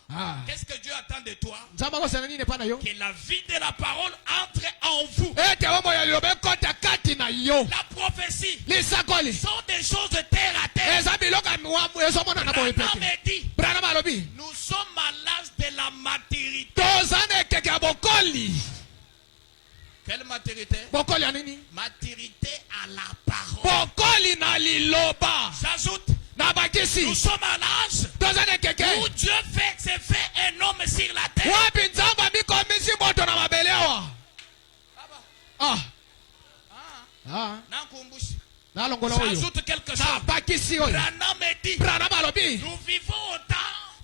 Ah. Qu'est-ce que Dieu attend de toi? nzambe akosala nini epa na yo Que la vie de la parole entre en vous. ete bomoi ya liloba ekota kati na yo La prophétie lisakoli sont des choses de terre à terre. eza biloko ezomonana boye Branham pete dit, branam alobi nous sommes à l'âge de la maturité. toza na ekeke ya bokoli Quelle maturité? bokoli ya nini Maturité à la parole. bokoli na liloba J'ajoute, na bakisi nous sommes à l'âge toza na ekeke où Dieu s'est fait un homme sur la terre. wapi nzambe amikomisi moto na mabele awa Nankumbushi. nalongola oyo J'ajoute quelque chose. na bakisi oyo Branham dit, branam alobi nous vivons au temps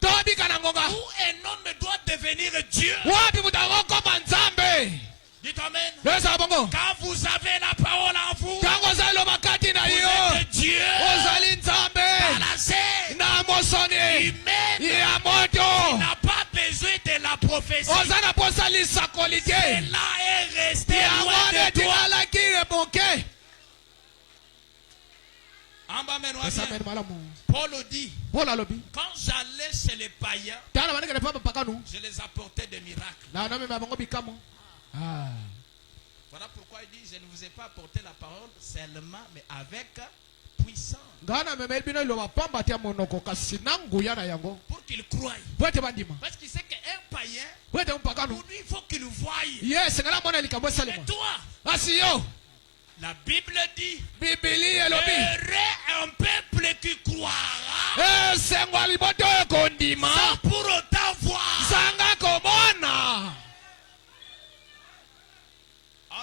tobika na un homme doit devenir Dieu. Dites amen. Quand vous avez la parole en vous, vous êtes Dieu. Balancé. Humaine. Il n'a pas besoin de la prophétie. Cela est resté loin de toi. Paul dit, quand j'allais chez les païens, je les apportais des miracles. Voilà pourquoi il dit, je ne vous ai pas apporté la parole seulement, mais avec puissance. Pour qu'il croie. Parce qu'il sait qu'un païen, pour lui, il faut qu'il voie. Et toi, la Bible dit, heureux un peuple qui croira sans pour autant voir.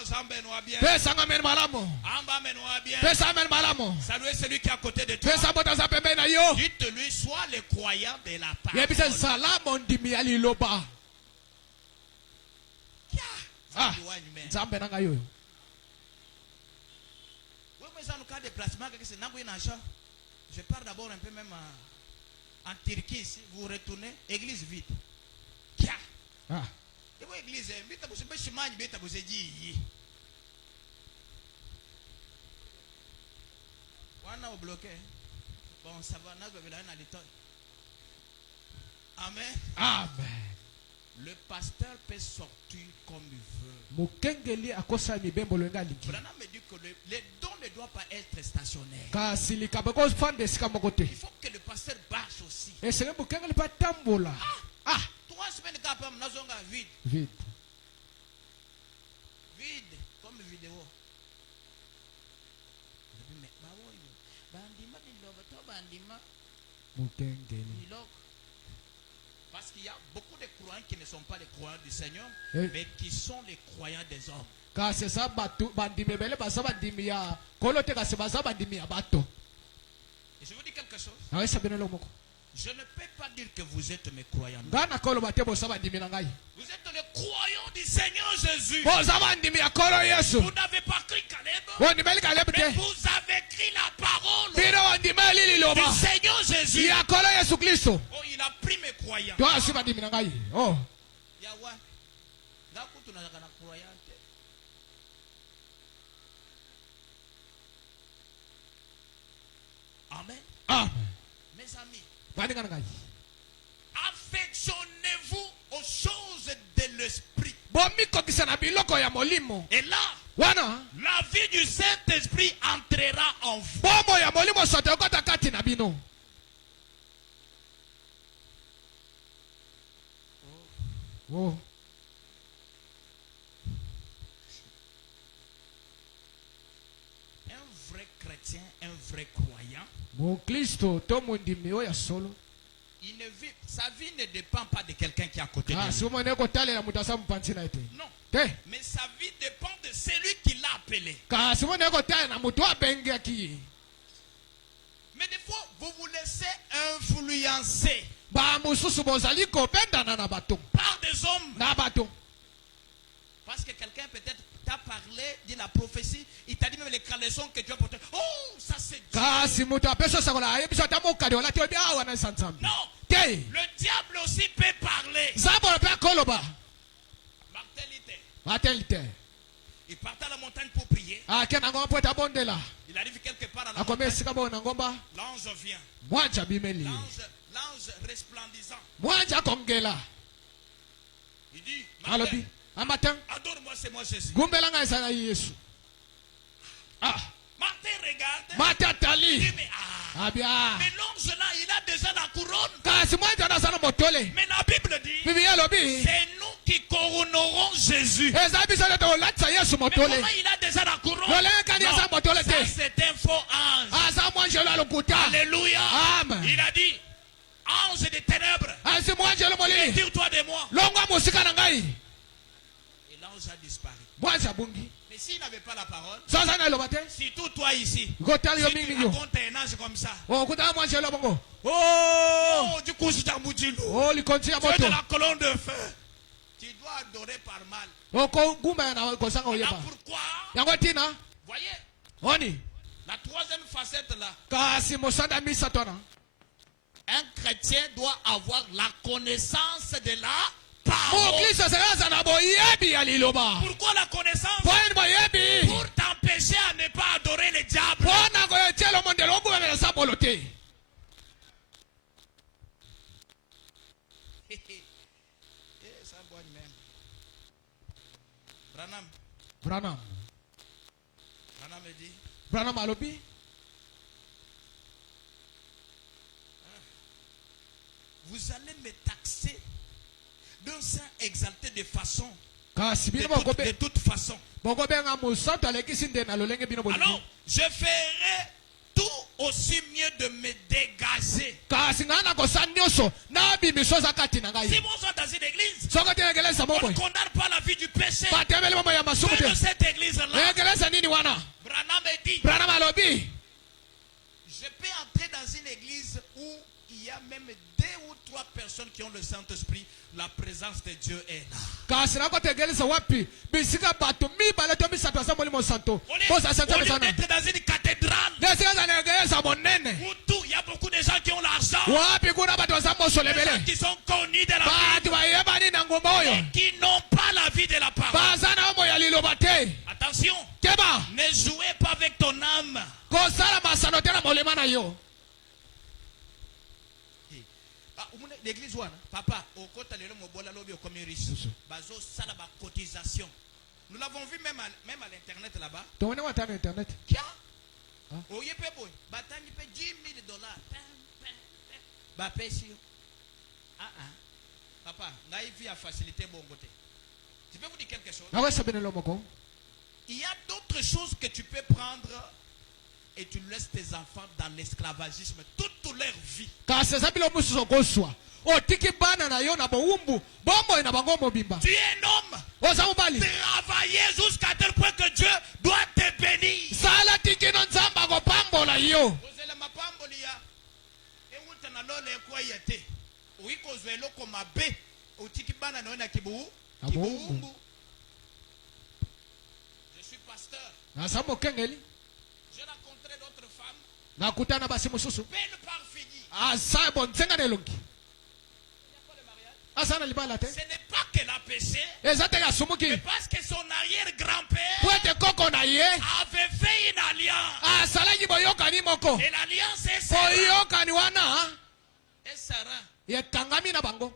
Ensemble, nous bien. Saluez celui qui est à côté de toi. Dites-lui, sois le croyant de la parole. Je pars d'abord un peu même en Turquie ici. Vous retournez, église vide. Et vous église, on a bloqué. Bon, ça va, amen. Amen. Le pasteur peut sortir comme il veut. Branham me dit que les dons ne doivent pas être stationnaires. Il faut que le pasteur marche aussi. 3 semaines après, nous avons vide. Vide comme vidéo. Parce qu'il y a beaucoup de croyants qui ne sont pas les croyants du Seigneur, mais qui sont les croyants des hommes. Et je vous dis quelque chose. Je ne peux pas dire que vous êtes mes croyants. Vous êtes les croyants du Seigneur Jésus. Vous n'avez pas cru Caleb, mais vous avez cru la parole du Seigneur Jésus. Oh, il a pris mes croyants. Amen. Amen. Mes amis, affectionnez-vous aux choses de l'esprit. Et là, la vie du Saint-Esprit entrera en vous. Oh. Un vrai chrétien, un vrai croyant, il ne vit, sa vie ne dépend pas de quelqu'un qui est à côté de lui. Non. Mais sa vie dépend de celui qui l'a appelé. Mais des fois, vous vous laissez influencer par des hommes. Parce que quelqu'un peut-être t'a parlé de la prophétie, il t'a dit même les caleçons que tu as portés. Oh, ça c'est Dieu. Non, le diable aussi peut parler. Martin Luther. Il partait à la montagne pour prier. Il arrive quelque part à la montagne. L'ange vient. L'ange resplendissant. Il dit, Martin, adore-moi, c'est moi Jésus. Martin regarde. Il dit, mais l'ange là, il a déjà la couronne. Mais la Bible dit, c'est nous qui couronnerons Jésus. Mais comment il a déjà la couronne? Non, ça c'est un faux ange. Alléluia. Il a dit, ange des ténèbres, retire-toi de moi. Et l'ange a disparu. Mais s'il n'avait pas la parole, Sasa na lobate. surtout toi ici, Gotal yo si mingi tu yo. racontes un ange comme ça, Oh kuta mwa jelo bongo. Oh! oh, du coup, c'est un moudjilou. Oh likonti ya Tu es moto. de la colonne de feu. Tu dois adorer par mal. Oh ko gumba na ko sanga Voilà oyeba. pourquoi, Yango tina. voyez, Oni. la troisième facette là, Kasi mosanda misa tona. un chrétien doit avoir la connaissance de la Mo parole. Kristo sasa na boyebi ya liloba. Pourquoi la connaissance? Poen boyebi. Pour t'empêcher à ne pas adorer le diable. Pona ko yetelo mondelo ngumba na sabolote. Ça bonne même. Branham, Branham. Branham me dit, Branham alobi. vous allez me taxer d'un saint exalté de façon, Kasi bino de toute façon. boko benga mosanto alekisi nde na lolenge bino bolingi. Alors, je ferai tout aussi mieux de me dégager. Kasi ngana kosa nyonso na bimisoza kati na Si ngai. on sont dans une église, Soko te egeleza on mobo. ne condamne pas la vie du péché. Batebele momo ya masumu Mais de te. cette église-là, Egeleza nini wana? Branham me dit, Branham alobi. je peux entrer dans une église où il y a même 2 ou 3 personnes qui ont le Saint-Esprit. La présence de Dieu est là. Kasi na kotegeleza wapi? Bisika bato mibale to misato asa molimo santo. Au lieu, Bosa santa au lieu sana. d'être dans une cathédrale Desika za negeleza monene. où tout, il y a beaucoup de gens qui ont l'argent, Wapi kuna bato za moso des gens lebele. qui sont connus de la Bato vie, bayeba ni na ngomba oyo. et qui n'ont pas la vie de la parole. Bazana omo ya liloba te. Attention, Keba. ne jouez pas avec ton âme. Kosala masano te na molema na yo. Ah, l'église ouana, papa, au côté de l'homme, lobby au commun riche, bazo sala ba cotisation. Nous l'avons vu même à l'internet là-bas. Tone wata na internet. Kia? Au yé pe boy, batani pe $10,000. Ba pe si. Papa, naïf a facilité bon côté. Je peux vous dire quelque chose. Na wesa bene lomoko. Il y a d'autres choses que tu peux prendre et tu laisses tes enfants dans l'esclavagisme toute leur vie. Kasi sabilo mususo koswa. Otiki bana na yo na boumbu. Bombo ina bango mobimba. Tu es un homme. Oza mubali. Travailler jusqu'à tel point que Dieu doit te bénir. Sala tiki no nzamba ko pambola yo. Ozela mapamboli ya. Ewuta na lole kwa yete. Uiko zwelo ko mabe. Otiki bana na kibu. Kibu. Je suis pasteur. Na samo kengeli. J'ai rencontré d'autres femmes. Na kutana basi mususu. Belle par fini. Asa bonzenga nelongi. Asana libala te. Ce n'est pas qu'elle a péché. Ezate ya sumuki. Mais parce que son arrière-grand-père Pwete koko na ye. avait fait une alliance. Asala yibo yoka ni moko. Et l'alliance est Sarah. Koyoka ni wana. Et Sarah. Ye kangami na bango.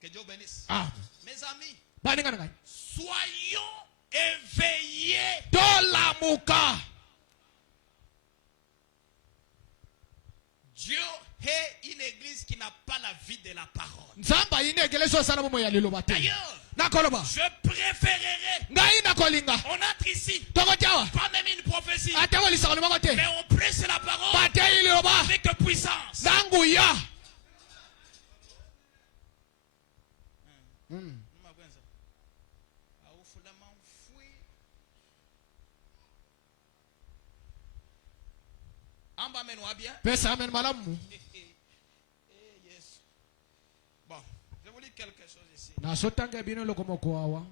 Que Dieu bénisse. Ah. Mes amis, Baninga ngai. soyons éveillés. Dola muka. Dieu est une église qui n'a pas la vie de la parole. Nzamba ine egeleso sana momo ya liloba te. D'ailleurs, Nakoloba. je préférerais, Ngai nakolinga. on entre ici, Tokotiawa. pas même une prophétie, Atewo lisako limako te. mais on prêche la parole Pate liloba. avec puissance. Dangu ya. Pesa amen malamu. Bon, je vous lis quelque chose ici. Na sotanga bino lokomoko awa.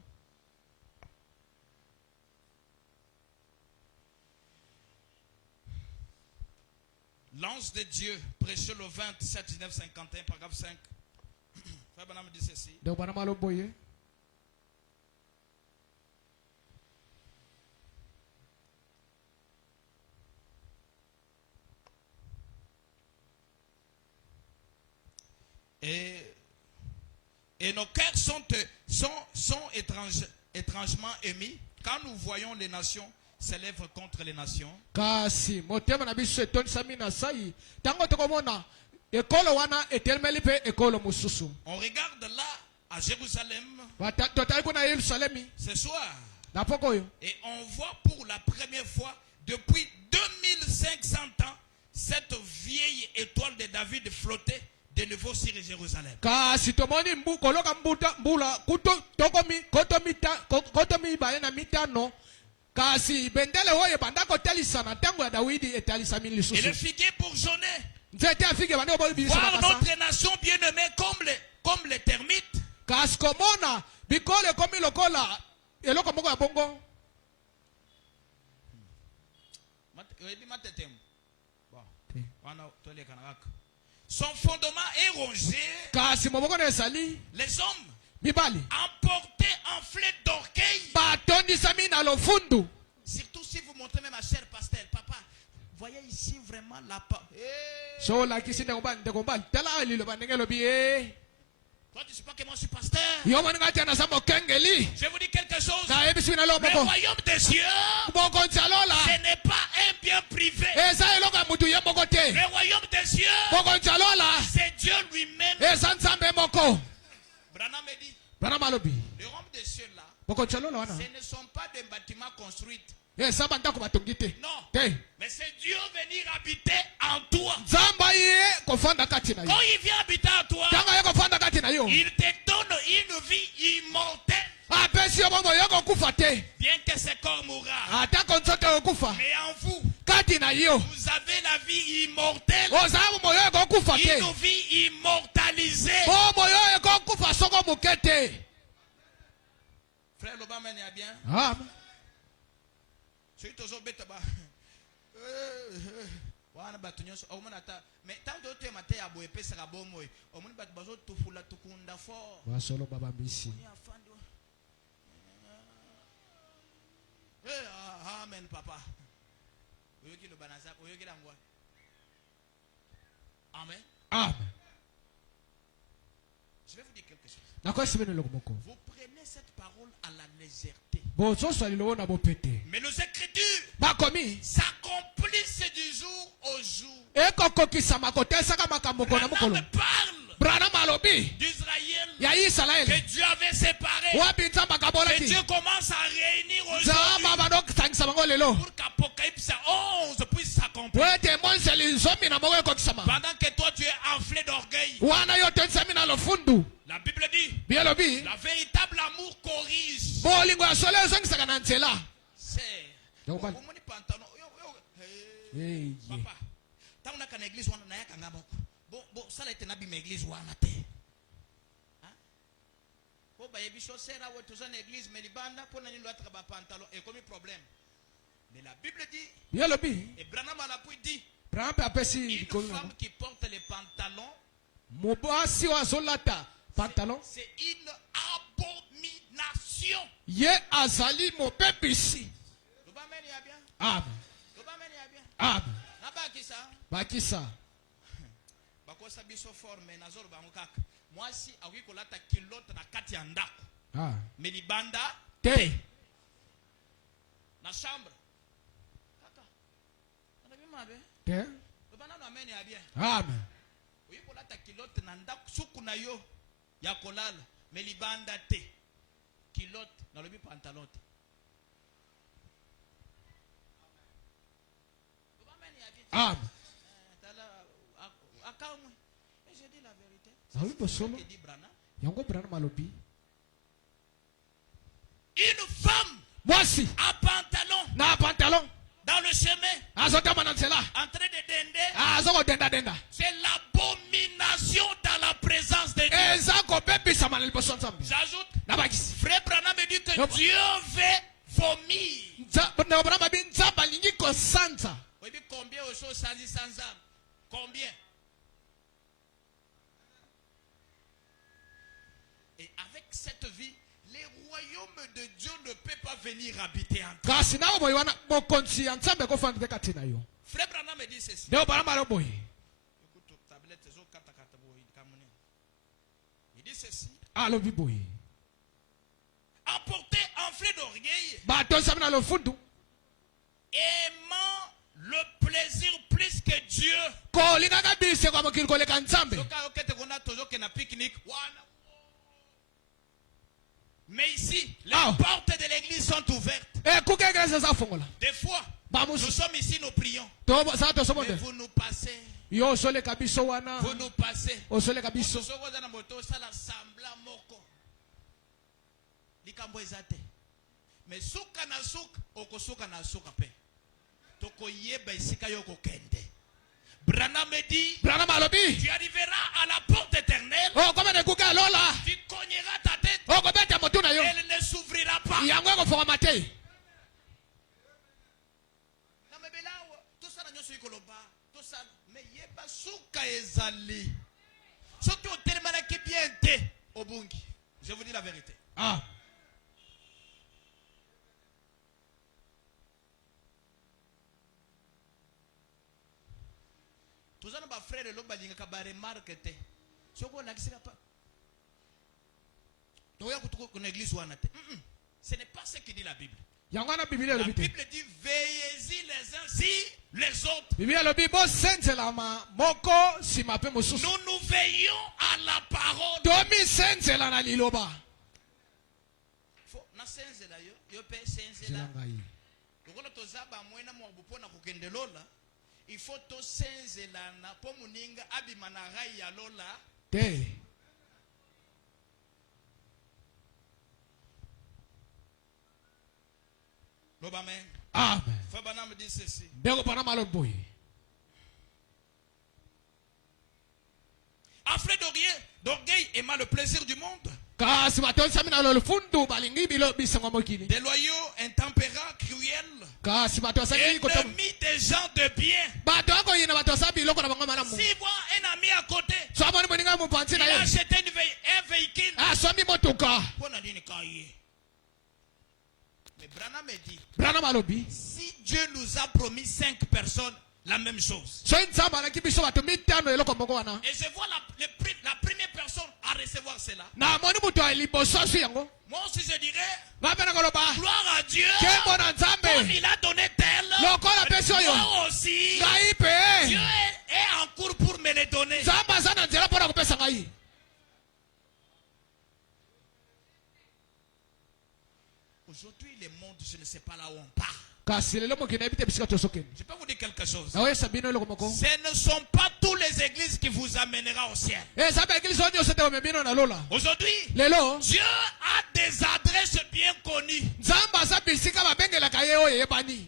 L'ange de Dieu, prêché le 27 1951, paragraphe 5. Frère Branham dit ceci. Donc bana malo boye. Et nos cœurs sont étrangement émis quand nous voyons les nations s'élèvent contre les nations. Kasi motema na biso eton sami na sai. Tango tokomona ekolo wana etelmeli pe ekolo mususu. On regarde là à Jérusalem Totali kuna Yerusalemi. ce soir. Na poko yo. Et on voit pour la première fois depuis 2500 ans cette vieille étoile de David flotter de nouveau sur Jérusalem. kasi tomoni koloka mbula kotomi baye na mitano kasi bendele oyo banda kotalisa na ntango ya Dawidi etalisami Et le lisusu figuier bourgeonnait. nzete afike bande obolibisa Voir makasa notre nation bien-aimée comme les termites. kasi komona bikolo ekomi lokola eloko moko ya bongo Son fondement est rongé. kasi moboko na ezali Les hommes mibali emportés en flèche d'orgueil. batondisami na lofundu Surtout si vous montrez même ma chère pasteur, papa, voyez ici vraiment la so olakisi ndeko mbali tala liloba ndenge elobi Toi, tu ne sais pas que moi je suis pasteur. yo moninga tia naza mokengeli Je vous dis quelque chose. kayebisi bino eloko Le moko royaume des cieux, bokonzi alola ce n'est pas un bien privé. eza eloko ya mutu ye moko te Le royaume des cieux, bokonzi alola c'est Dieu lui-même. eza nzambe moko Branham me dit, bana malobi le royaume des cieux là, bokonzi alola wana ce ne sont pas des bâtiments construits. eza bandako batongi te Non. te Mais c'est Dieu venir habiter en toi. nzambe ye kofanda kati na yo Quand il vient habiter en toi, ntango ye kofanda kati na yo il te donne une vie immortelle. apesi yo bomo yo kokufa te Bien que ce corps mourra. atako nzoto kokufa Mais en vous, kati na yo vous avez la vie immortelle. ozala bomo yo ekokufa te Une vie immortalisée. bomo yo ekokufa soko moke te Frère Lobama n'est bien. Amen. Celui toujours bête ba. Wana batu nyonso omona ta mais tant que tu maté ya boye pesa ka bomo omoni batu bazo tufula tukunda fort. basolo babambisi Ni afando. Amen papa. Oyoki lo banaza oyoki langwa. Amen. Amen. Je vais vous dire quelque chose. nakoyesi bino eloko moko Vous prenez cette parole à la légèreté. bozosala lilobo na bopete Mais nos écritures bakomi s'accomplissent du jour au jour. ekokokisama kotesaka makambo kona Branham mokolo parle branham alobi d'Israël ya que isalaele Dieu avait séparé. wapi nzambe Et akabolaki Dieu commence à réunir nzambe aujourd'hui bandokisangisa bango lelo pour qu'Apocalypse 11 puisse s'accomplir. po ete monseli zomi na moko ekokisama Pendant que toi tu es enflé d'orgueil. wana yo tondisami na lofundu La Bible dit, bielobi la véritable amour corrige. bolingo ya solo ezongisaka na nzela C'est. Donc, ban- Omoni pantalon. Hey. Papa. Tant on a qu'en église, on a qu'un gabo. Bon, ça l'était n'a pas église ou en terre. Bon, bah, il y a des choses, c'est là où tu es en église, mais les bandes, pour nous, l'autre pantalon, et comme un problème. Mais la Bible dit, bielobi et Branham a l'appui dit, branham mpe apesi une likolo na femme qui porte les pantalons, mobasi oyo azolata pantalon c'est une abomination. ye azali mobebisi Le bas mène, il y a bien. amen Le bas mène, il y a bien. amen N'a pas qui ça. bakisa Bakosa biso fort, mais nazolo bango kaka. Moi, si, awi kolata kilote na kati ya ndako. ah. Mais libanda, te na chambre. Kaka. On a bien mabe. te Le banano amène ya bien. amen Oui, kolata kilote na ndako suku na yo ya kolala. Mais libanda te. Kilote na lobi pantalon te. Le banano ya bien. amen Akamwe. Et je dis la vérité. awi bosolo Que dit Branham. yango branham alobi Une femme mwasi à pantalon na pantalon dans le chemin azotama na nzela en train de dender. azokodendadenda C'est l'abomination dans la présence de Dieu. eza kobebisama na liboso ya nzambe J'ajoute, na bakisi frère Branham me dit que Yep. Dieu veut vomir. branham abi nzambe alingi kosanza Oui, mais combien de choses sans âme? Combien? Et avec cette vie, les royaumes de Dieu ne peuvent pas venir habiter en toi. kasi nawe boye wana bokonzi ya nzambe ekofanda te kati na yo Frère Branham me dit ceci. nde branham alo boye Écoute, tablette, il dit ceci. alobi boye Emporté, enflé d'orgueil, batondisami na lofundu aimant le plaisir plus que Dieu. kolingaka biseko ya mokili koleka nzambe Mais ici, les Ah. portes de l'église sont ouvertes. ekuka eglise ezafongola Des fois, bamusu nous sommes ici, nous prions. saa Mais tosomode vous nous passez Yo osoleka biso wana. Vous nous passez. Osoleka biso. Sokoza na moto sala sambla moko. Likambo ezate. Mais suka na suka okosuka na suka pe. Toko yeba isika yoko kende. Branham me dit, Branham alobi. tu arriveras à la porte éternelle. Oh comme ne kuka lola. Tu cogneras ta tête. Oh comme beta motu na yo. Elle ne s'ouvrira pas. Yango ko formaté. Na mebela tout ça na nyoso ikoloba. Tout ça mais yeba suka ezali. Surtout au tellement qui bien té obungi. Je vous dis la vérité. Ah. Tous les frères et les balinga ka ba remarque te. Soko na kisika pa. Doya kutuko kuna église wana te. Ce n'est pas ce que dit la Bible. Yango na Bible La alobi te. Bible dit veillez-y les uns si les autres. Bible alobi bo senzela ma moko sima pe mosusu. Nous nous veillons à la parole. Domi senzela na liloba. Faut na senzela yo pe senzela. Zilangai. Lokola tozaba mwena mo bupona kokende lola. Il faut to senzela na po muninga abima na rai ya lola. Te. Amen. Amen. Frère Branham me dit ceci. Bego Branham alobi. Affreux d'orgueil aimant le plaisir du monde. Kasi baton samina lo fundu balingi bilo bisango mokili. Des loyaux, intempérants, cruels. Kasi baton sami ko tom. Ennemis des gens de bien. Baton ko yina baton sabi loko na bango malamu. Si voit un ami à côté, So amoni moninga mu panti il na a yo. acheté un véhicule. Ah so mi motuka. Pour na dini kaye. Mais Branham me dit, Branham alobi. si Dieu nous a promis 5 personnes, la même chose. So nzamba na kibiso bato mitano eloko moko wana. Et je vois la première personne à recevoir cela. Na moni muto aliboso su yango. Moi aussi je dirais, Ngapena koloba. gloire à Dieu. Kembo na Comme nzambe. il a donné tel, Lokola peso yo. moi aussi, Ngai Dieu pe. est en cours pour me les donner. Nzamba sana nzela pona kopesa ngai. Aujourd'hui, le monde, je ne sais pas là où on part. Kasi lelo mokina ebite bisika tosokeni. Je peux vous dire quelque chose. Na oyo sabino eloko moko. Ce ne sont pas toutes les églises qui vous amènera au ciel. Nzambe ekili so nyonso te omebino na lola. Aujourd'hui, Lelo. Dieu a des adresses bien connues. Nzambe aza bisika babengelaka ye oyo eyebani.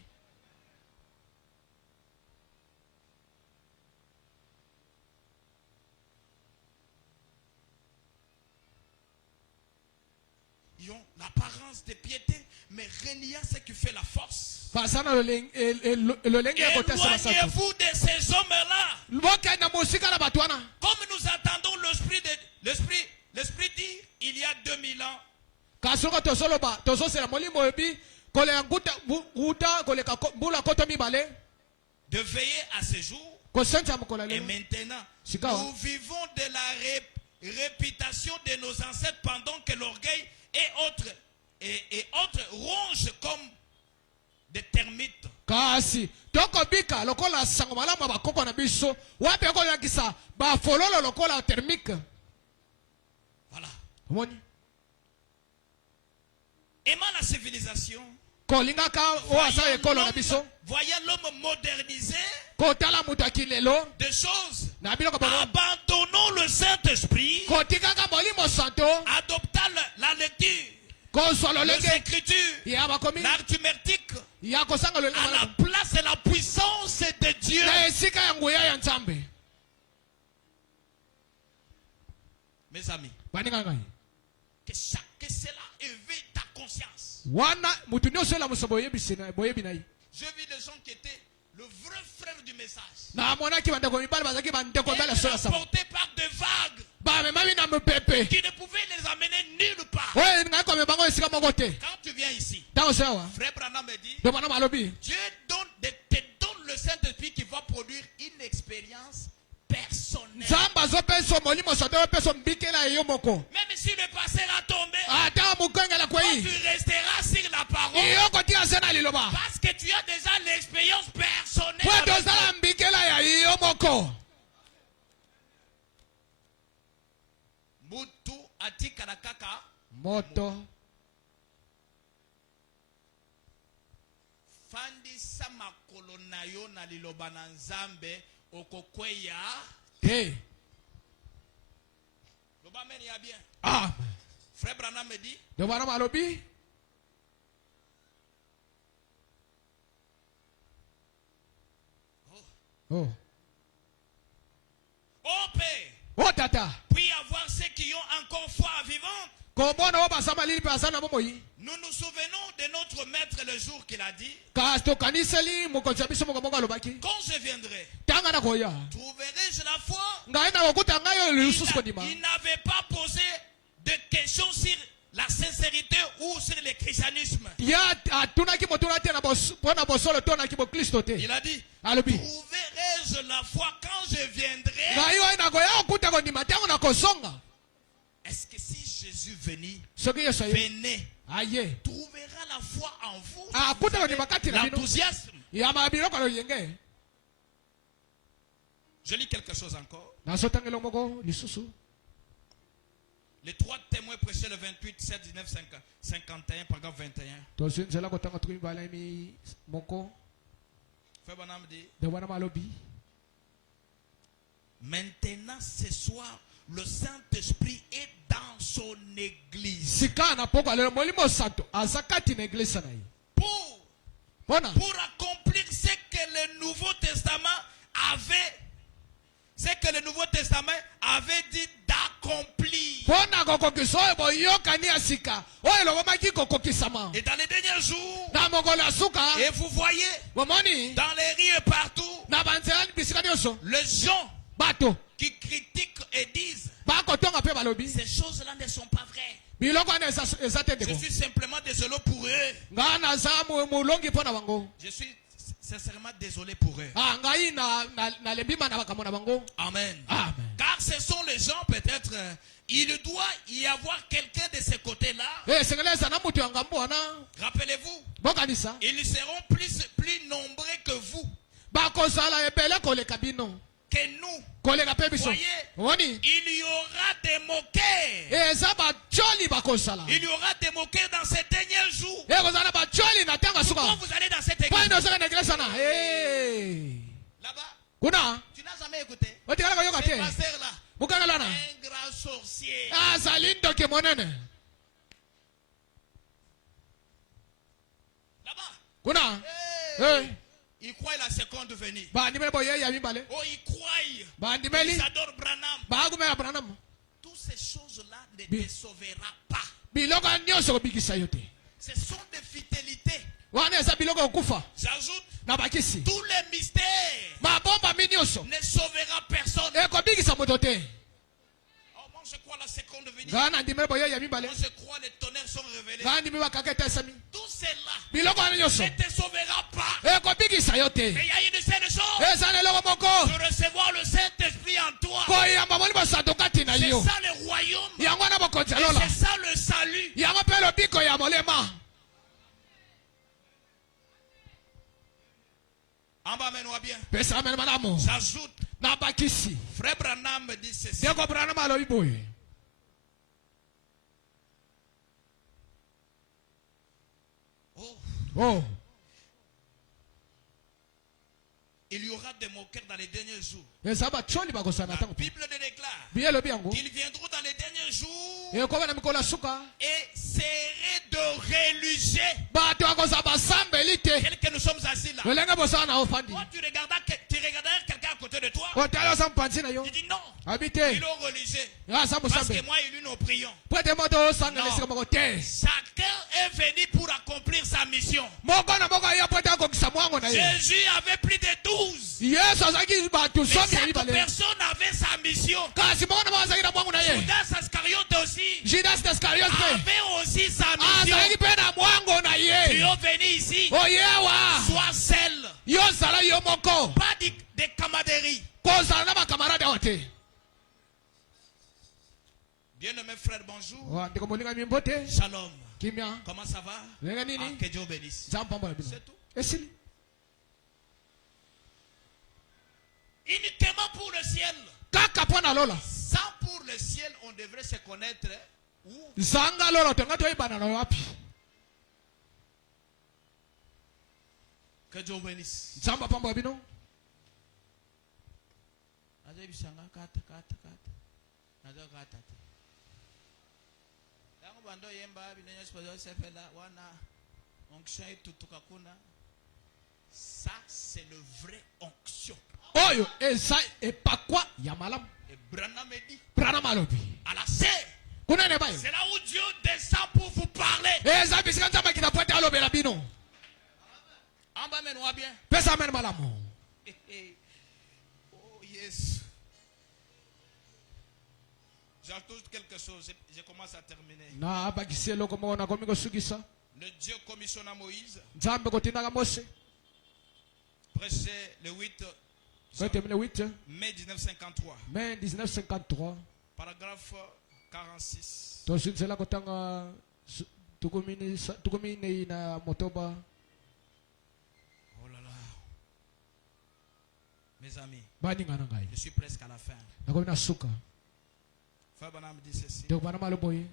Ils ont l'apparence de piété, mais relié à ce qui fait la force. Basana lolenge ya kotesa masato. Éloignez-vous de ces hommes-là. Mboka na musika na bato wana. Comme nous attendons l'esprit dit, il y a 2000 ans, Kasoko tosoloba, tososela molimo ebi kolela nguta koleka mbula koto mibale. de veiller à ce jour. Kosenza mokola Et lelo. maintenant, Sika. nous vivons de la réputation de nos ancêtres pendant que l'orgueil et autres rongent comme des termites. Kasi tokobika lokola sango malamu bakoko na biso wapi okolakisa bafololo lokola thermique. Voilà. Omoni. Aimant la civilisation, Kolingaka o asa ekolo na biso. voyant l'homme modernisé Kotala mutu akilelo. des choses, Na biloko bango. abandonnons le Saint-Esprit, Kotikaka molimo santo. adoptant la lecture, Kozwa les lolenge. Écritures, Ya bakomi. l'arithmétique, Ya kosanga lolenge à la malamu. place et la puissance de Dieu. Na esika ya nguya ya nzambe. Mes amis, Baninga ngai. que cela éveille ta conscience. Wana mutu nyonso la musobo yebisena boyebi nai. Je vis des gens qui étaient le vrai frère du message. Na monaki bandeko mibale bazaki bandeko Et mbala sola sama. transportés par des vagues Ba memami na mpepe. qui ne pouvaient les amener nulle part. Oye ngai ko mebango esika moko te. Quand tu viens ici, Tango sawa. frère Branham me dit, Do bana malobi. Dieu te donne le Saint-Esprit qui va produire une expérience personnelle. Zamba zo peso molimo santo peso mbikela yo moko. Même si le passé a tombé, Ata mukengela toi, kwei. tu resteras sur la parole Iyo kotia sena liloba. parce que tu as déjà l'expérience personnelle. Kwa avec dozala mbikela ya iyo moko. Mutu atika na kaka Moto. fandisa makolo na yo na liloba na Nzambe okokweya te. le bamen ya bien. Amen. Frère Branham me dit, De Branham alobi. Oh. oh Père, Oh tata. puis avoir ceux qui ont encore foi vivante. Kombona wa basama lili pasana momoyi. Nous nous souvenons de notre maître le jour qu'il a dit, Kasto kaniseli mukonza biso mokomonga lobaki. quand je viendrai, Tanga na koya. trouverai-je la foi? Ngaina kokuta ngayo lususu kodima. Il n'avait pas posé de questions sur la sincérité ou sur le christianisme. Ya atuna ki motuna te na bos pona bosolo to na ki bo Kristo te. Il a dit, Alobi. trouverai-je la foi quand je viendrai? Ngayo ina koya okuta kodima tango na kosonga. Est-ce que si Jésus venait, Soki yeso ye. venait, Aye. trouvera la foi en vous? Akuta kodima kati na bino. L'enthousiasme. Ya mabiro ko yenge. Je lis quelque chose encore. Na sotangelo moko lisusu. Les trois témoins prêchés le 28, 7, 19, 51, paragraphe 21. To sinzela ko tanga tukimi bala mi moko. Frère Branham dit, De Branham alobi. maintenant ce soir, le Saint-Esprit est dans son église. Sikana poko alelo molimo santo azakati na iglesia na ye. Bona. Pour accomplir ce que le Nouveau Testament avait, ce que le Nouveau Testament avait dit d'accomplir. Bona kokokisa oyo boyokani ya sika. Oyo lobomaki kokokisama. Et dans les derniers jours, Na mokolo ya suka. et vous voyez, Bomoni. dans les rues et partout, Na banzela bisika nyonso. les gens Bato. qui critiquent et disent, Bakotonga pe balobi. ces choses-là ne sont pas vraies. Biloko wana eza te Je ndeko. suis simplement désolé pour eux. Nga naza mulongi mpo na bango. Je suis sincèrement désolé pour eux. Ah, ngai na lembima na makambo na bango. Amen. Amen. Car ce sont les gens, peut-être, il doit y avoir quelqu'un de ce côté-là. Sengeleza na mutu ya ngambo wana. Rappelez-vous, Bokanisa. ils seront plus nombreux que vous, Bakozala ebele koleka bino. que nous. Koleka pe biso. Voyez, Woni. il y aura des moqueurs. Eza bacholi bakozala. Il y aura des moqueurs dans ces derniers jours. Ekozala bacholi na tanga Quand suka. vous allez dans cette Kwa église, ndo soka na iglesia na. là-bas, Kuna. tu n'as jamais écouté. Otikala koyoka Ce te. pasteur-là, Mukangalana. un grand sorcier. Azali ndoke monene. Là-bas, Kuna. hey, il croit la seconde venue. Bandimele boye ya mibale. Oh, il croit. Bandimeli. Ils adorent Branham. Bagumela Branham. Toutes ces choses-là ne Bi- te sauvera pas. Biloko nyonso kobikisa yo te. Ce sont des fidélités. Wana eza biloko okufa. J'ajoute, Na bakisi. tous les mystères Mabomba mi nyonso. ne sauvera personne. Ekobikisa moto te. Oh, moi je crois la seconde venue. Nga na ndimele boye ya mibale. Moi je crois les tonnerres sont révélés. Nga ndimi bakaka etesami. Tout cela Biloko wana nyonso. ne te sauvera pas. Ekobikisa yo te. Mais il y a une seule chose. Eza na eloko moko. De recevoir le Saint-Esprit en toi. Koyamba molimo santo kati na C'est yo. ça le royaume. Yango wana bokonzi Et alola. c'est ça le salut. Yango mpe lobiko ya molema. En bas, mets-nous bien. Pesa amene malamu. J'ajoute, Na bakisi. Frère Branham me dit ceci. Deko Branham alobi boye. Oh, Oh. il y aura des moqueurs dans les derniers jours. Eza bacholi bakosana La tango. Bible le déclare Biye lobi yango. qu'ils viendront dans les derniers jours Ekoba na mikolo ya suka. et seraient de religieux. Bato akoza basambeli te. Tel que nous sommes assis là. Lolenge bosala na ofandi. Toi, tu regarderas quelqu'un à côté de toi. Otala sa mpanzi na yo. Tu dis non, Abite. il est religieux. Asa Parce musambe. que moi et lui, nous prions. Pwete moto osanga Non. lesika moko te. Chacun est venu pour accomplir sa mission. Moko na moko ya pwete akokisa mwango na ye. Jésus avait plus de 12. Yesu azaki bato Mais somi ya chaque mibale. personne avait sa mission. Kasi moko na moko azaki na mwango na ye. Judas Iscariote aussi Judas Iscariot pe. avait aussi sa mission. Azalaki pe na mwango na Tu ye. es venu ici, Oyewa. sois seul. Yo zala yo moko. Pas de camaraderie. Kozala na bakamarade awa te. Bien-aimé frère, bonjour. Wa ndeko molinga mimbo te. Shalom. Kimia. Comment ça va? Lenga Ah, nini? que Dieu bénisse. Zampamba bino. C'est tout. Esili. Uniquement pour le ciel. Kaka pona lola. Sans pour le ciel, on devrait se connaître. Où? Zanga lola tenga to ibana na wapi. Que Dieu bénisse. Zamba pamba bino. bazebisanga kata nazo kata te yango bando yemba binenyo sipazo sefela wana onction etutuka kuna. Ça c'est le vrai onction. Oyo eza epakwa ya malamu. Et Branham dit Branham alobi. à la serre. Kuna ne bayo. C'est là où Dieu descend pour vous parler. Eza bisika nzamba kinapote alobela bino. Amba menwa bien. Pesa amen malamu. Oh yes. J'ajoute quelque chose, je commence à terminer. Na abakisi eloko moko na komi kosukisa. Le Dieu commissionna Moïse. Nzambe kotindaka Mose. Prêché le 8 mai 1953. Mai 1953. Paragraphe 46. Tosinzela kotanga tukumini na motoba. Oh là là. Mes amis, Baninga ngai. je suis presque à la fin. Nakomi na suka. Frère Branham dit ceci. Te bana maloboye.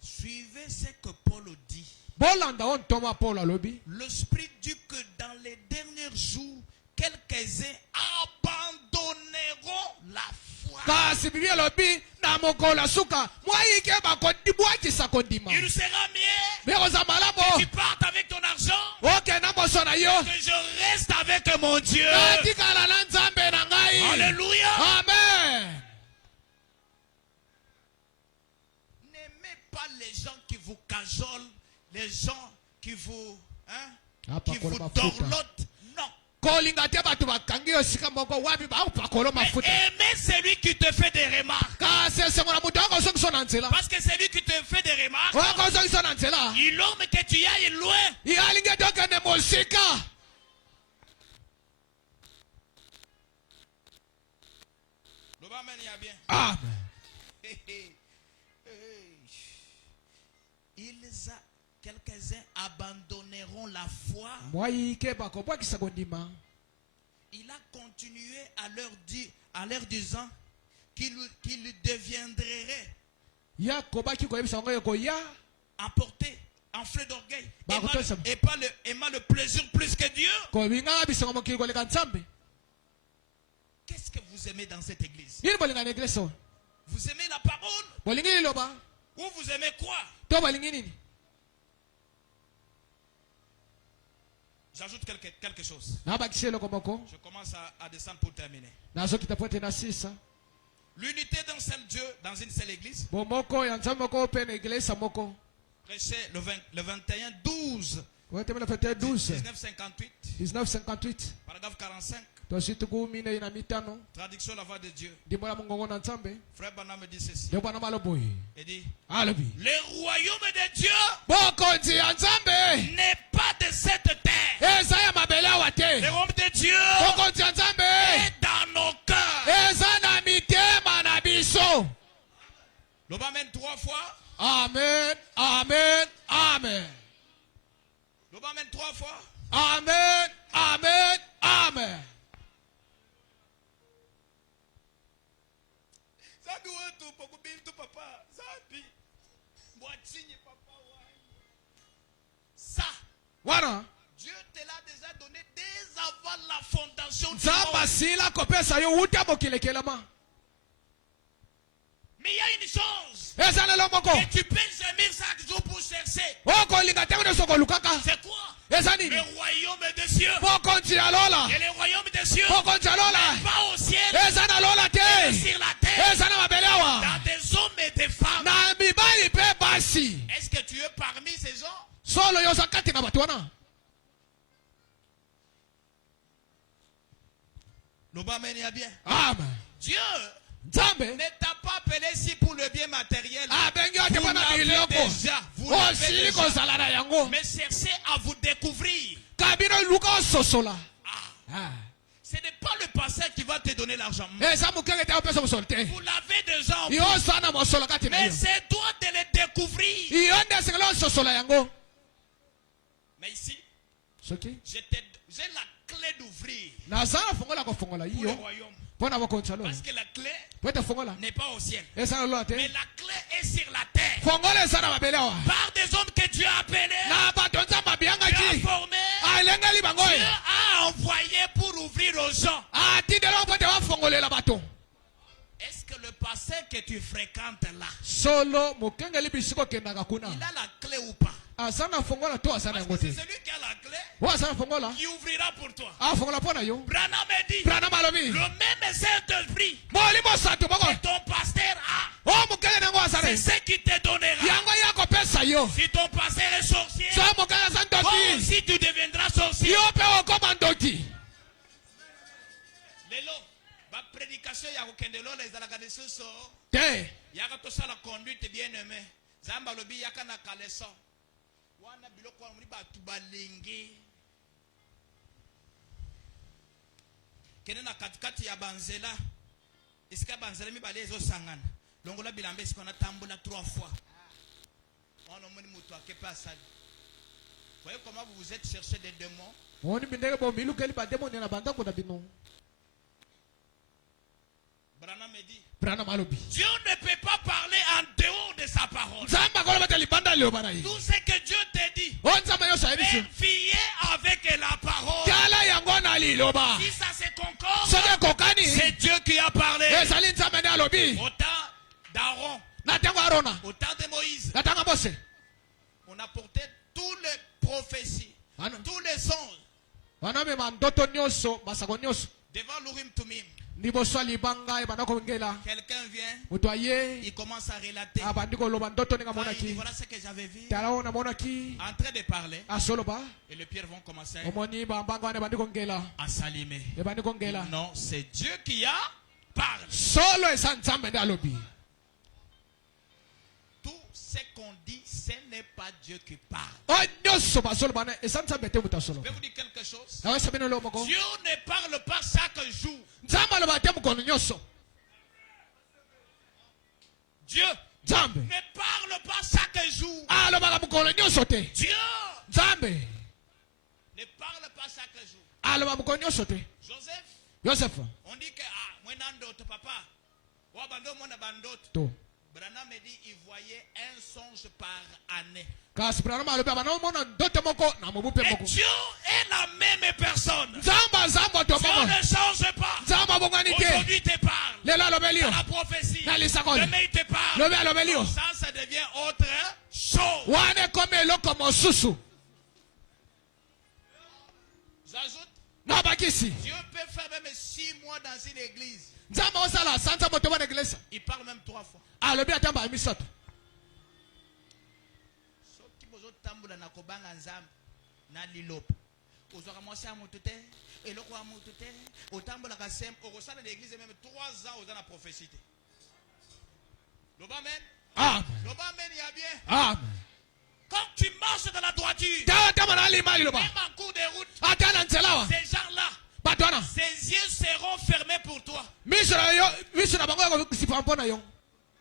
Suivez ce que Paul dit. Bolanda on toma Paul alobi. Le Spirit dit que dans les derniers jours, quelques-uns abandonneront la foi. Kasi Bible alobi na mokola suka mwaike bakondibwakisa kondima. Il sera mieux Bekoza malabo. que tu partes avec ton argent, Ok na moso na yo. que je reste avec mon Dieu. Natikala na Nzambe na ngai. Alléluia. Amen. N'aimez pas les gens qui vous cajolent, les gens qui vous, Apa qui vous kola mafuta. dorlotent. Non. Kolinga te batu bakangi yo sika moko wapi ba upakolo Mais mafuta. aimez celui qui te fait des remarques. Kasi sengona mutu wako sokiso na nzela. Parce que celui qui te fait des remarques, Wako sokiso na nzela. il aime que tu ailles loin. Ialinge tokende mosika. Le Amen, il y a bien. Amen. Quelques-uns abandonneront la foi. Mwaike bakobwakisa kondima. Il a continué à leur disant qu'il deviendrait Yakobaki koyebisa ngo yeko ya. emporté, enflé d'orgueil, Bah, aimant le plaisir plus que Dieu. Kobinga bisango mokili koleka Nzambe. Qu'est-ce que vous aimez dans cette église? Yini bolinga na eglise oyo? Vous aimez la parole Bolingi liloba? ou vous aimez quoi? To bolingi nini? J'ajoute quelque chose. Nabakisi eloko moko. Je commence à descendre pour terminer. Nazokita pote na sisa. L'unité d'un seul Dieu dans une seule église. Bomoko ya Nzambe moko pe na eglise moko. Prêché le 21-12 Wetemela fete 12 1958. 1958. Paragraphe 45. Tosi kumi na mitano. Traduction la voix de Dieu. Ndimo ya mungongo na Nzambe. Frère Branham me dit ceci. Ndio bwana maloboyi. Il dit, Alobi. le royaume de Dieu Bokonzi ya Nzambe. n'est pas de cette terre. Eza ya mabele awa Le te. royaume de Dieu Bokonzi ya Nzambe. est dans nos cœurs. Eza na mitema na biso. Le Amen 3 fois. Amen. Amen. Amen. Le Amen 3 fois. Amen. Amen. Amen. Zabi wetu pokubintu papa. Zabi. Mwachini papa wangu. Ça, Wana. Dieu te l'a déjà donné dès avant la fondation du Nzamba monde. sila kopesa yo wuta mokilekelama. Mais il y a une chose Eza na lomoko. que tu peux aimer chaque jour pour chercher. Oko linga tengo ne soko lukaka. C'est quoi? Eza Le nini? royaume des cieux. Bokonzi ya lola. Et le royaume des cieux, Bokonzi ya lola. pas au ciel, Eza na lola mais te. sur la terre, Eza na mabele awa. dans des hommes et des femmes. Na mibali pe basi. Est-ce que tu es parmi ces gens? Solo yo sakati na batu wana. Le Amen y a bien. Amen. Dieu Nzambe. ne t'a pas appelé ici pour le bien matériel. Abengi Vous ote pana l'avez biloko. déjà. Vous l'avez Osili déjà. kozala na yango. Mais cherchez à vous découvrir. Kabino luka ososola. Ah, ce n'est pas le pasteur qui va te donner l'argent. Eza mukenge te opesa mosolo te. Vous l'avez déjà en Yo sana mosolo kati na mais yo. c'est toi de le découvrir. Iyo nde sengela ososola yango. Mais ici, Soki. j'ai la clé d'ouvrir Nazala fongola ko fongola pour le iyo. royaume. Pona bokonzi ya lola. Parce que la clé Pwete fongola. n'est pas au ciel. Eza na lola te. Mais la clé est sur la terre. Fongola eza na mabele awa. Par des hommes que Dieu a appelés, Na bato nzamba Dieu a biangaki. formés, Alengeli bango. Dieu a envoyé pour ouvrir aux gens. Atindela pote wa fongolela bato. pasteur que tu fréquentes là, solo mokengeli bisiko kendaka kuna il a la clé ou pas? asana fongola to asana Parce que yango c'est te celui qui a la clé o asana fongola qui ouvrira pour toi. afongola mpo na yo Branham me dit, Branham alobi le même Saint-Esprit molimo santu moko que ton pasteur a, o mokengeli yango c'est asana ce qui te donnera. yango yakopesa yo Si ton pasteur est sorcier, so mokengeli aza toi ndoki aussi tu deviendras sorcier. yo mpe okoma ndoki Lelo, ba prédication ya kokende lola ezalaka lisusu. te Yaka tosala conduite bien aimé. Zamba lobi yaka na kaleso. Wana biloko wana muri batu balingi. Kene na katikati ya banzela. Esika banzela mibale ezo sangana. Longola bilambe esika na tambola 3 fois. On omoni mutu akepa asali. Voyez comment vous êtes cherché des démons? oni bindenge bomilukeli bademoni na bandango na bino Branham me dit, Branham alobi Dieu ne peut pas parler en dehors de sa parole. nzambe akolobata libanda liloba na ye Tout ce que Dieu te dit, o nzambe nyonso ayebi biso vérifiez avec la parole. tala yango na liloba Si ça se concorde, soki ekokani c'est Dieu qui a parlé. ezali nzambe nde alobi Au temps d'Aaron, na ntango ya arona au temps de Moïse, na ntango ya mose on apportait toutes les prophéties, tous les songes wana amema ndoto nyonso masako nyonso devant l'Urim Tumim. liboso ya libanga ebanda kongela Quelqu'un vient, moto aye il commence à relater. abandi koloba ndoto ndenge Ah, il dit, amonaki voilà ce que j'avais vu. tala oyo namonaki En train de parler, asoloba et les pierres vont commencer omoni bambanga wana ebandi kongela à s'allumer. ebandi kongela Non, c'est Dieu qui a parlé. solo eza nzambe nde alobi Tout ce qu'on dit, ce n'est pas Dieu qui parle. oyo nyonso basoloba na eza nzambe te moto Je asoloba vais vous dire quelque chose. awesa bino leo moko Dieu ne parle pas chaque jour. nzambe aloba te mokolo nyonso Dieu nzambe ne parle pas chaque jour. alobaka mokolo nyonso te Dieu nzambe ne parle pas chaque jour. aloba mokolo nyonso te Joseph, yosefa on dit que moi nandoto papa. Wabando mona bandoto. to Branham me dit il voyait un songe par année. kasi branham alobi abanomona ndoto moko na mobu mpe Et moko Dieu est la même personne. nzambe aza moto Dieu moko ne change pas. nzambe abongani te Aujourd'hui te parle. lelo alobeli yo Dans la prophétie. na lisakoli Demain il te parle. lobi alobeli yo Ça devient autre chose. wana ekomi eloko mosusu J'ajoute, nabakisi Dieu peut faire même 6 mois dans une église. nzambe osala sanza moto wana eglise Il parle même 3 fois. alobi ata mbala misato Soki bozotambola na kobanga nzambe na lilopo. Ozwaka mwasi ya moto te, eloko ya moto te, otambolaka sem, okosala na église même 3 ans oza na prophétie te. Loba amen. amen Loba amen ya bien. amen Quand tu marches dans la droiture, tawa tama na alima liloba même en cours de route, ata na nzela wa ces gens-là, bato wana ses yeux seront fermés pour toi. miso na yo miso na bango yakosipa mpo na yo